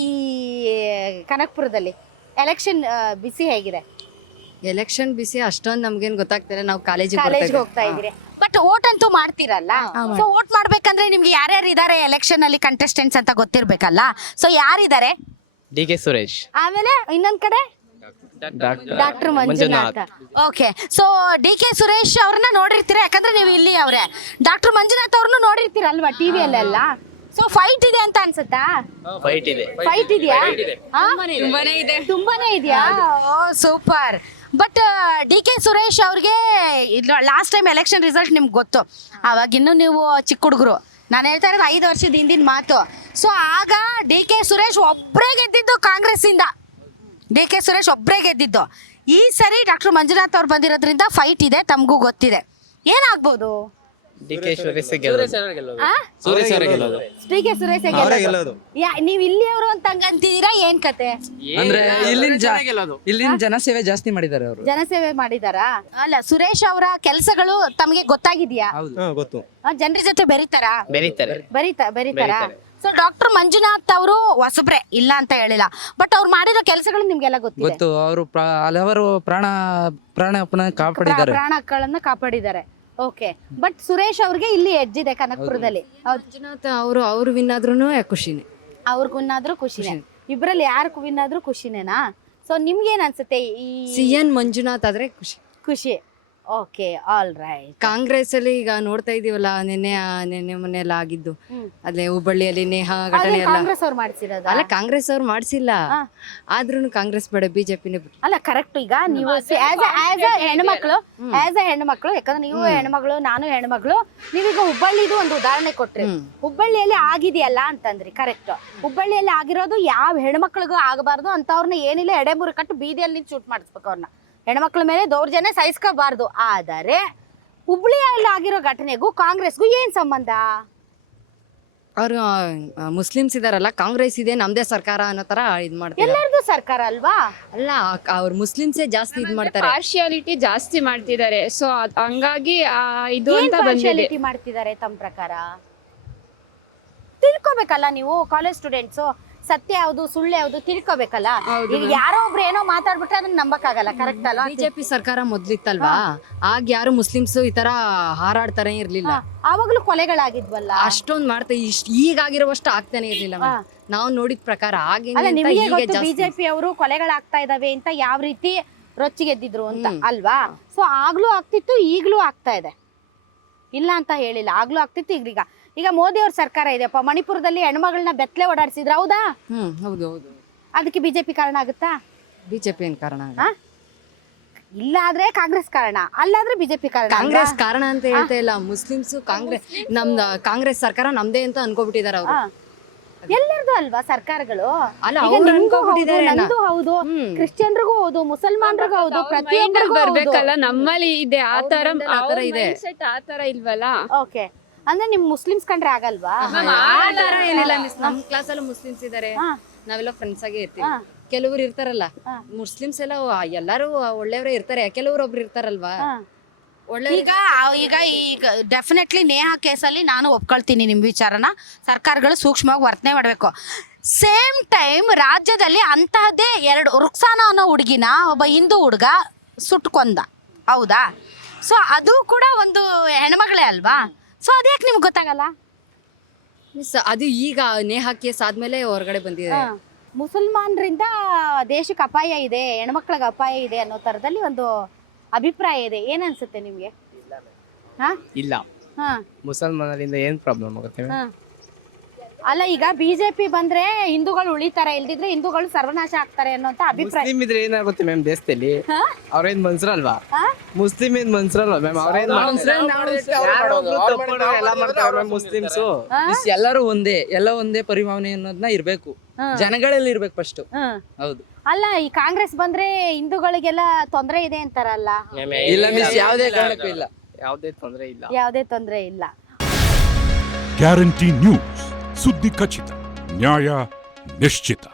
ಕನಕಪುರದಲ್ಲಿ? ಎಲೆಕ್ಷನ್ ಬಿಸಿ ಹೇಗಿದೆ? ಎಲೆಕ್ಷನ್ ಬಿಸಿ ಅಷ್ಟೊಂದು ನಮ್ಗೇನು ಗೊತ್ತಾಗ್ತಾರೆ, ನಾವು ಕಾಲೇಜ್ಗೆ ಹೋಗ್ತಾ ಇದ್ದೀರಿ. ಬಟ್ ವೋಟ್ ಅಂತೂ ಮಾಡ್ತೀರಲ್ಲ. ಸೊ ವೋಟ್ ಮಾಡ್ಬೇಕಂದ್ರೆ ನಿಮ್ಗೆ ಯಾರ್ಯಾರು ಇದಾರೆ ಎಲೆಕ್ಷನ್ ಅಲ್ಲಿ ಕಂಟೆಸ್ಟೆಂಟ್ಸ್ ಅಂತ ಗೊತ್ತಿರ್ಬೇಕಲ್ಲ. ಸೊ ಯಾರಿದ್ದಾರೆ? DK ಸುರೇಶ್, ಆಮೇಲೆ ಇನ್ನೊಂದ್ ಕಡೆ doctor Manjunath. Okay, so DK Suresh ಅವ್ರನ್ನ ನೋಡಿರ್ತೀರಾ, ಯಾಕಂದ್ರೆ ನೀವು ಇಲ್ಲಿ ಅವ್ರೆ. ಡಾಕ್ಟರ್ ಮಂಜುನಾಥ್ ಅವ್ರನ್ನು ನೋಡಿರ್ತೀರ ಅಲ್ವಾ ಟಿವಿಯಲ್ಲೆಲ್ಲ. ಸೊ ಫೈಟ್ ಇದೆ ಅಂತ ಅನ್ಸುತ್ತಾ? ಫೈಟ್ ಇದೆ. ಫೈಟ್ ಇದೆಯಾ? ತುಂಬಾನೇ ಇದೆಯಾ? ಓ ಸೂಪರ್. ಬಟ್ DK ಸುರೇಶ್ ಅವ್ರಿಗೆ ಲಾಸ್ಟ್ ಟೈಮ್ ಎಲೆಕ್ಷನ್ ರಿಸಲ್ಟ್ ನಿಮ್ಗೆ ಗೊತ್ತು. ಅವಾಗಿನ್ನೂ ನೀವು ಚಿಕ್ಕ ಹುಡುಗರು. ನಾನು ಹೇಳ್ತಾ ಇರೋದು 5 ವರ್ಷದ ಹಿಂದಿನ ಮಾತು. ಸೊ ಆಗ DK ಸುರೇಶ್ ಒಬ್ಬರೇ ಗೆದ್ದಿದ್ದು ಕಾಂಗ್ರೆಸ್ಸಿಂದ. DK ಸುರೇಶ್ ಒಬ್ಬರೇ ಗೆದ್ದಿದ್ದು. ಈ ಸರಿ ಡಾಕ್ಟರ್ ಮಂಜುನಾಥ್ ಅವ್ರು ಬಂದಿರೋದ್ರಿಂದ ಫೈಟ್ ಇದೆ, ತಮಗೂ ಗೊತ್ತಿದೆ. ಏನಾಗ್ಬೋದು? DK ಸುರೇಶ್ ಗೆಲ್ಲೋದು. DK ಸುರೇಶ್ ನೀವ್ ಇಲ್ಲಿಯವರು ಅಂತ ಅಂತಿದ್ದೀರಾ? ಏನ್ ಕತೆ? ಅಂದ್ರೆ ಇಲ್ಲಿನ ಜನಸೇವೆ ಜಾಸ್ತಿ ಮಾಡಿದ್ದಾರೆ ಅವರು. ಜನಸೇವೆ ಮಾಡಿದಾರಾ? ಅಲ್ಲ, ಸುರೇಶ್ ಅವರ ಕೆಲಸಗಳು ತಮಗೆ ಗೊತ್ತಾಗಿದ್ಯಾ? ಗೊತ್ತು. ಜನರ ಜೊತೆ ಬೆರೀತಾರಾ? ಬೆರೀತಾರೆ. ಬೆರೀತಾರಾ? ಸೊ ಡಾಕ್ಟರ್ ಮಂಜುನಾಥ್ ಅವರು ಹೊಸಬ್ರೆ ಇಲ್ಲ ಅಂತ ಹೇಳಿಲ್ಲ, ಬಟ್ ಅವ್ರು ಮಾಡಿರೋ ಕೆಲಸಗಳು ನಿಮ್ಗೆಲ್ಲ ಗೊತ್ತಿದೆ. ಗೊತ್ತು, ಅವರು ಹಲವಾರು ಪ್ರಾಣಾಪಾನ ಕಾಪಾಡಿದ್ದಾರೆ. ಪ್ರಾಣಗಳನ್ನ ಕಾಪಾಡಿದ್ದಾರೆ. ಓಕೆ, ಬಟ್ ಸುರೇಶ್ ಅವ್ರಿಗೆ ಇಲ್ಲಿ ಎಡ್ಜಿದೆ ಕನಕಪುರದಲ್ಲಿ. ಮಂಜುನಾಥ್ ಅವರು ವಿನ್ ಆದ್ರೂ ಖುಷಿನೇ. ಅವ್ರಿಗುನ್ನಾದ್ರೂ ಖುಷಿನೇ. ಇಬ್ರಲ್ಲಿ ಯಾರು ವಿನ್ ಆದ್ರೂ ಖುಷಿನೇನಾ? ಸೊ ನಿಮ್ಗೇನ್ ಅನ್ಸುತ್ತೆ ಈ CN ಮಂಜುನಾಥ್ ಆದ್ರೆ ಖುಷಿ? Okay, all right. ಕಾಂಗ್ರೆಸ್ ಅಲ್ಲಿ ಈಗ ನೋಡ್ತಾ ಇದೀವಲ್ಲ, ನಿನ್ನೆ ಮೊನ್ನೆ ಎಲ್ಲ ಆಗಿದ್ದು, ಅದೇ ಹುಬ್ಬಳ್ಳಿಯಲ್ಲಿ ನೇಹಾ ಘಟನೆ ಎಲ್ಲ. ಕಾಂಗ್ರೆಸ್ ಅವ್ರು ಮಾಡ್ಸಿರೋದು ಅಲ್ಲ, ಕಾಂಗ್ರೆಸ್ ಅವ್ರು ಮಾಡ್ಸಿಲ್ಲ, ಆದ್ರೂ ಕಾಂಗ್ರೆಸ್ ಬೇಡ, ಬಿಜೆಪಿನೇ. ಅಲ್ಲ, ಕರೆಕ್ಟ್. ಈಗ ನೀವು ಹೆಣ್ಮಕ್ಳು ಯಾಕಂದ್ರೆ ನೀವು ಹೆಣ್ಮಗಳು, ನಾನು ಹೆಣ್ಮಗಳು, ನೀವೀಗ ಹುಬ್ಬಳ್ಳಿದು ಒಂದು ಉದಾಹರಣೆ ಕೊಟ್ರಿ. ಹುಬ್ಬಳ್ಳಿಯಲ್ಲಿ ಆಗಿದೆಯಲ್ಲ ಅಂತಂದ್ರಿ, ಕರೆಕ್ಟ್. ಹುಬ್ಬಳ್ಳಿಯಲ್ಲಿ ಆಗಿರೋದು ಯಾವ ಹೆಣ್ಮಕ್ಳಿಗೂ ಆಗಬಾರ್ದು ಅಂತವ್ರನ್ನ ಏನಿಲ್ಲ ಎಡೆಮುರಿ ಕಟ್ಟು ಬೀದಿಯಲ್ಲಿ ನಿಂತು ಶೂಟ್ ಮಾಡಿಸ್ಬೇಕು ಅವ್ರನ್ನ. ಹೆಣ್ಮಕ್ಳ ಮೇಲೆ ದೌರ್ಜನ್ಯ ಸಹಿಸ್ಕೋಬಾರ್ದು. ಆದರೆ ಹುಬ್ಳಿಯಲ್ಲಿ ಆಗಿರೋ ಘಟನೆಗೂ ಕಾಂಗ್ರೆಸ್ಗೂ ಏನ್ ಸಂಬಂಧ? ಅವರು ಮುಸ್ಲಿಮ್ಸ್ ಇದಾರಲ್ಲ, ಕಾಂಗ್ರೆಸ್ ಇದೆ ನಮ್ದೇ ಸರ್ಕಾರ ಅನ್ನೋ ತರ ಇದ್ ಮಾಡ್ತಾರೆ. ಎಲ್ಲರದು ಸರ್ಕಾರ ಅಲ್ವಾ? ಅಲ್ಲ, ಅವ್ರು ಮುಸ್ಲಿಮ್ಸೇ ಜಾಸ್ತಿ ಇದ್ ಮಾಡ್ತಾರೆ. ಪಾರ್ಶಿಯಾಲಿಟಿ ಜಾಸ್ತಿ ಮಾಡ್ತಿದ್ದಾರೆ. ಸೊ ಹಂಗಾಗಿ ಇದು ಅಂತ ಬಂದಿದೆ. ಪಾರ್ಶಿಯಾಲಿಟಿ ಮಾಡ್ತಿದ್ದಾರೆ ತಮ್ಮ ಪ್ರಕಾರ? ತಿಳ್ಕೊಬೇಕಲ್ಲ ನೀವು, ಕಾಲೇಜ್ ಸ್ಟೂಡೆಂಟ್ಸು. ಸತ್ಯ ಯಾವ್ದು ಸುಳ್ಳು ಯಾವ್ದು ತಿಳ್ಕೊಬೇಕಲ್ಲ. ಈಗ ಯಾರೋ ಒಬ್ರು ಏನೋ ಮಾತಾಡ್ಬಿಟ್ರೆ ಅದನ್ನ ನಂಬಕ್ಕಾಗಲ್ಲ, ಕರೆಕ್ಟ್ ಅಲ್ಲ? ಬಿಜೆಪಿ ಸರ್ಕಾರ ಮೊದ್ಲಿತ್ತಲ್ವಾ, ಆಗ ಯಾರು ಮುಸ್ಲಿಮ್ಸ್ ಈ ತರ ಹಾರಾಡ್ತಾನೆ ಇರ್ಲಿಲ್ಲ. ಆವಾಗ್ಲೂ ಕೊಲೆಗಳಾಗಿದ್ವಲ್ಲ, ಅಷ್ಟೊಂದ್ ಮಾಡ್ತಾ ಈಗಾಗಿರುವಷ್ಟು ಆಗ್ತಾನೆ ಇರ್ಲಿಲ್ಲ. ನಾವು ನೋಡಿದ ಪ್ರಕಾರ ಬಿಜೆಪಿ ಅವರು ಕೊಲೆಗಳಾಗ್ತಾ ಇದಾವೆ ಅಂತ ಯಾವ ರೀತಿ ರೊಚ್ಚಿಗೆದ್ದಿದ್ರು ಅಂತ ಅಲ್ವಾ? ಸೊ ಆಗ್ಲೂ ಆಗ್ತಿತ್ತು, ಈಗ್ಲೂ ಆಗ್ತಾ ಇದೆ, ಇಲ್ಲ ಅಂತ ಹೇಳಿಲ್ಲ. ಆಗ್ಲೂ ಆಗ್ತಿತ್ತು, ಈಗ ಮೋದಿ ಅವ್ರ ಸರ್ಕಾರ ಇದೆಯಪ್ಪ. ಮಣಿಪುರದಲ್ಲಿ ಹೆಣ್ಮಗಳನ್ನ ಬೆತ್ತಲೆ ಓಡಾಡ್ಸಿದ್ರ, ಹೌದಾ? ಹೌದು ಹೌದು. ಅದಕ್ಕೆ ಬಿಜೆಪಿ ಕಾರಣ ಆಗುತ್ತಾ? ಬಿಜೆಪಿ ಏನ್ ಕಾರಣ? ಇಲ್ಲ ಆದ್ರೆ ಕಾಂಗ್ರೆಸ್ ಕಾರಣ, ಅಲ್ಲಾದ್ರೆ ಬಿಜೆಪಿ ಕಾರಣ. ಕಾಂಗ್ರೆಸ್ ಕಾರಣ ಅಂತ ಹೇಳ್ತಾ ಇಲ್ಲ. ಮುಸ್ಲಿಮ್ಸ್ ಕಾಂಗ್ರೆಸ್ ಸರ್ಕಾರ ನಮ್ದೇ ಅಂತ ಅನ್ಕೋಬಿಟ್ಟಿದಾರೆ ಅವ್ರು. ಎಲ್ಲರದು ಅಲ್ವಾ ಸರ್ಕಾರಗಳು? ಅಲ್ಲ, ನಂದು ಹೌದು, ಕ್ರಿಶ್ಚಿಯನ್ರಿಗೂ ಹೌದು, ಮುಸಲ್ಮಾನ್ರಿಗೂ ಹೌದು, ಪ್ರತಿಯೊಬ್ಬರಿಗೂ ಬರ್ಬೇಕಲ್ಲ. ನಮ್ಮಲ್ಲಿ ಇದೆ ಆ ತರ ಇದೆ, ಆ ತರ ಇಲ್ವಲ್ಲ. ಓಕೆ, ಅಂದ್ರೆ ನಿಮ್ ಮುಸ್ಲಿಮ್ಸ್ ಕಂಡ್ರೆ ಆಗಲ್ವಾ? ಏನಿಲ್ಲ ಮಿಸ್, ನಮ್ ಕ್ಲಾಸ್ ಅಲ್ಲೂ ಮುಸ್ಲಿಮ್ಸ್ ಇದಾರೆ, ನಾವೆಲ್ಲ ಫ್ರೆಂಡ್ಸ್ ಆಗೇ ಇರ್ತೀವಿ. ಕೆಲವ್ರು ಇರ್ತಾರಲ್ಲ ಮುಸ್ಲಿಮ್ಸ್ ಎಲ್ಲ, ಎಲ್ಲಾರು ಒಳ್ಳೆಯವರೇ ಇರ್ತಾರೆ, ಕೆಲವ್ರು ಒಬ್ರು ಇರ್ತಾರಲ್ವಾ ಒಳ್ಳೆ. ಈಗ ಡೆಫಿನೆಟ್ಲಿ ನೇಹಾ ಕೇಸಲ್ಲಿ ನಾನು ಒಪ್ಕೊಳ್ತೀನಿ ನಿಮ್ ವಿಚಾರನ. ಸರ್ಕಾರಗಳು ಸೂಕ್ಷ್ಮವಾಗಿ ವರ್ತನೆ ಮಾಡಬೇಕು. ಸೇಮ್ ಟೈಮ್ ರಾಜ್ಯದಲ್ಲಿ ಅಂತಹದ್ದೇ ರುಕ್ಸಾನ ಅನ್ನೋ ಹುಡುಗಿನ ಒಬ್ಬ ಹಿಂದೂ ಹುಡುಗ ಸುಟ್ಕೊಂಡ, ಹೌದಾ? ಸೊ ಅದು ಕೂಡ ಒಂದು ಹೆಣ್ಮಗಳೇ ಅಲ್ವಾ? ಸೊ ಅದ್ಯಾಕೆ ನಿಮ್ಗೆ ಗೊತ್ತಾಗಲ್ಲ ಮಿಸ್? ಅದು ಈಗ ನೇಹಾ ಕೇಸ್ ಆದ್ಮೇಲೆ ಹೊರಗಡೆ ಬಂದಿದೆ. ಮುಸಲ್ಮಾನರಿಂದ ದೇಶಕ್ಕೆ ಅಪಾಯ ಇದೆ, ಹೆಣ್ಮಕ್ಳಿಗೆ ಅಪಾಯ ಇದೆ ಅನ್ನೋ ತರದಲ್ಲಿ ಒಂದು ಅಭಿಪ್ರಾಯ ಇದೆ. ಏನ್ ಅನ್ಸುತ್ತೆ ನಿಮ್ಗೆ? ಇಲ್ಲ, ಮುಸಲ್ಮಾನರಿಂದ ಏನ್ ಪ್ರಾಬ್ಲಮ್ ಆಗುತ್ತೆ? ಅಲ್ಲ, ಈಗ ಬಿಜೆಪಿ ಬಂದ್ರೆ ಹಿಂದೂಗಳು ಉಳಿತಾರೆ, ಇಲ್ದಿದ್ರೆ ಹಿಂದೂಗಳು ಸರ್ವನಾಶ ಆಗ್ತಾರೆ ಅನ್ನೋಂತ ಅಭಿಪ್ರಾಯ. ಮುಸ್ಲಿಂ ಇದ್ರೆ ಏನಾಗುತ್ತೆ ಮ್ಯಾಮ್ ದೇಶದಲ್ಲಿ? ಅವ್ರೇನ್ ಮನ್ಸರಲ್ವಾ? ಮುಸ್ಲಿಂ ಏನ್ ಮನ್ಸರಲ್ವಾ ಮ್ಯಾಮ್? ಅವ್ರೇನ್ ಮುಸ್ಲಿಮ್ಸ್ ಎಲ್ಲರೂ ಒಂದೇ, ಎಲ್ಲ ಒಂದೇ ಪರಿಭಾವನೆ ಅನ್ನೋದನ್ನ ಇರ್ಬೇಕು, ಜನಗಳಲ್ಲಿ ಇರ್ಬೇಕು ಫಸ್ಟ್. ಹೌದು. ಅಲ್ಲ, ಈ ಕಾಂಗ್ರೆಸ್ ಬಂದ್ರೆ ಹಿಂದೂಗಳಿಗೆಲ್ಲ ತೊಂದರೆ ಇದೆ ಅಂತಾರಲ್ಲ? ಇಲ್ಲ ಮಿಸ್, ಯಾವುದೇ ಕಾರಣಕ್ಕೂ ಇಲ್ಲ, ಯಾವುದೇ ತೊಂದರೆ ಇಲ್ಲ, ಯಾವುದೇ ತೊಂದರೆ ಇಲ್ಲ. ಗ್ಯಾರಂಟಿ ನ್ಯೂಸ್, ಸುದ್ದಿ ಖಚಿತ, ನ್ಯಾಯ ನಿಶ್ಚಿತ.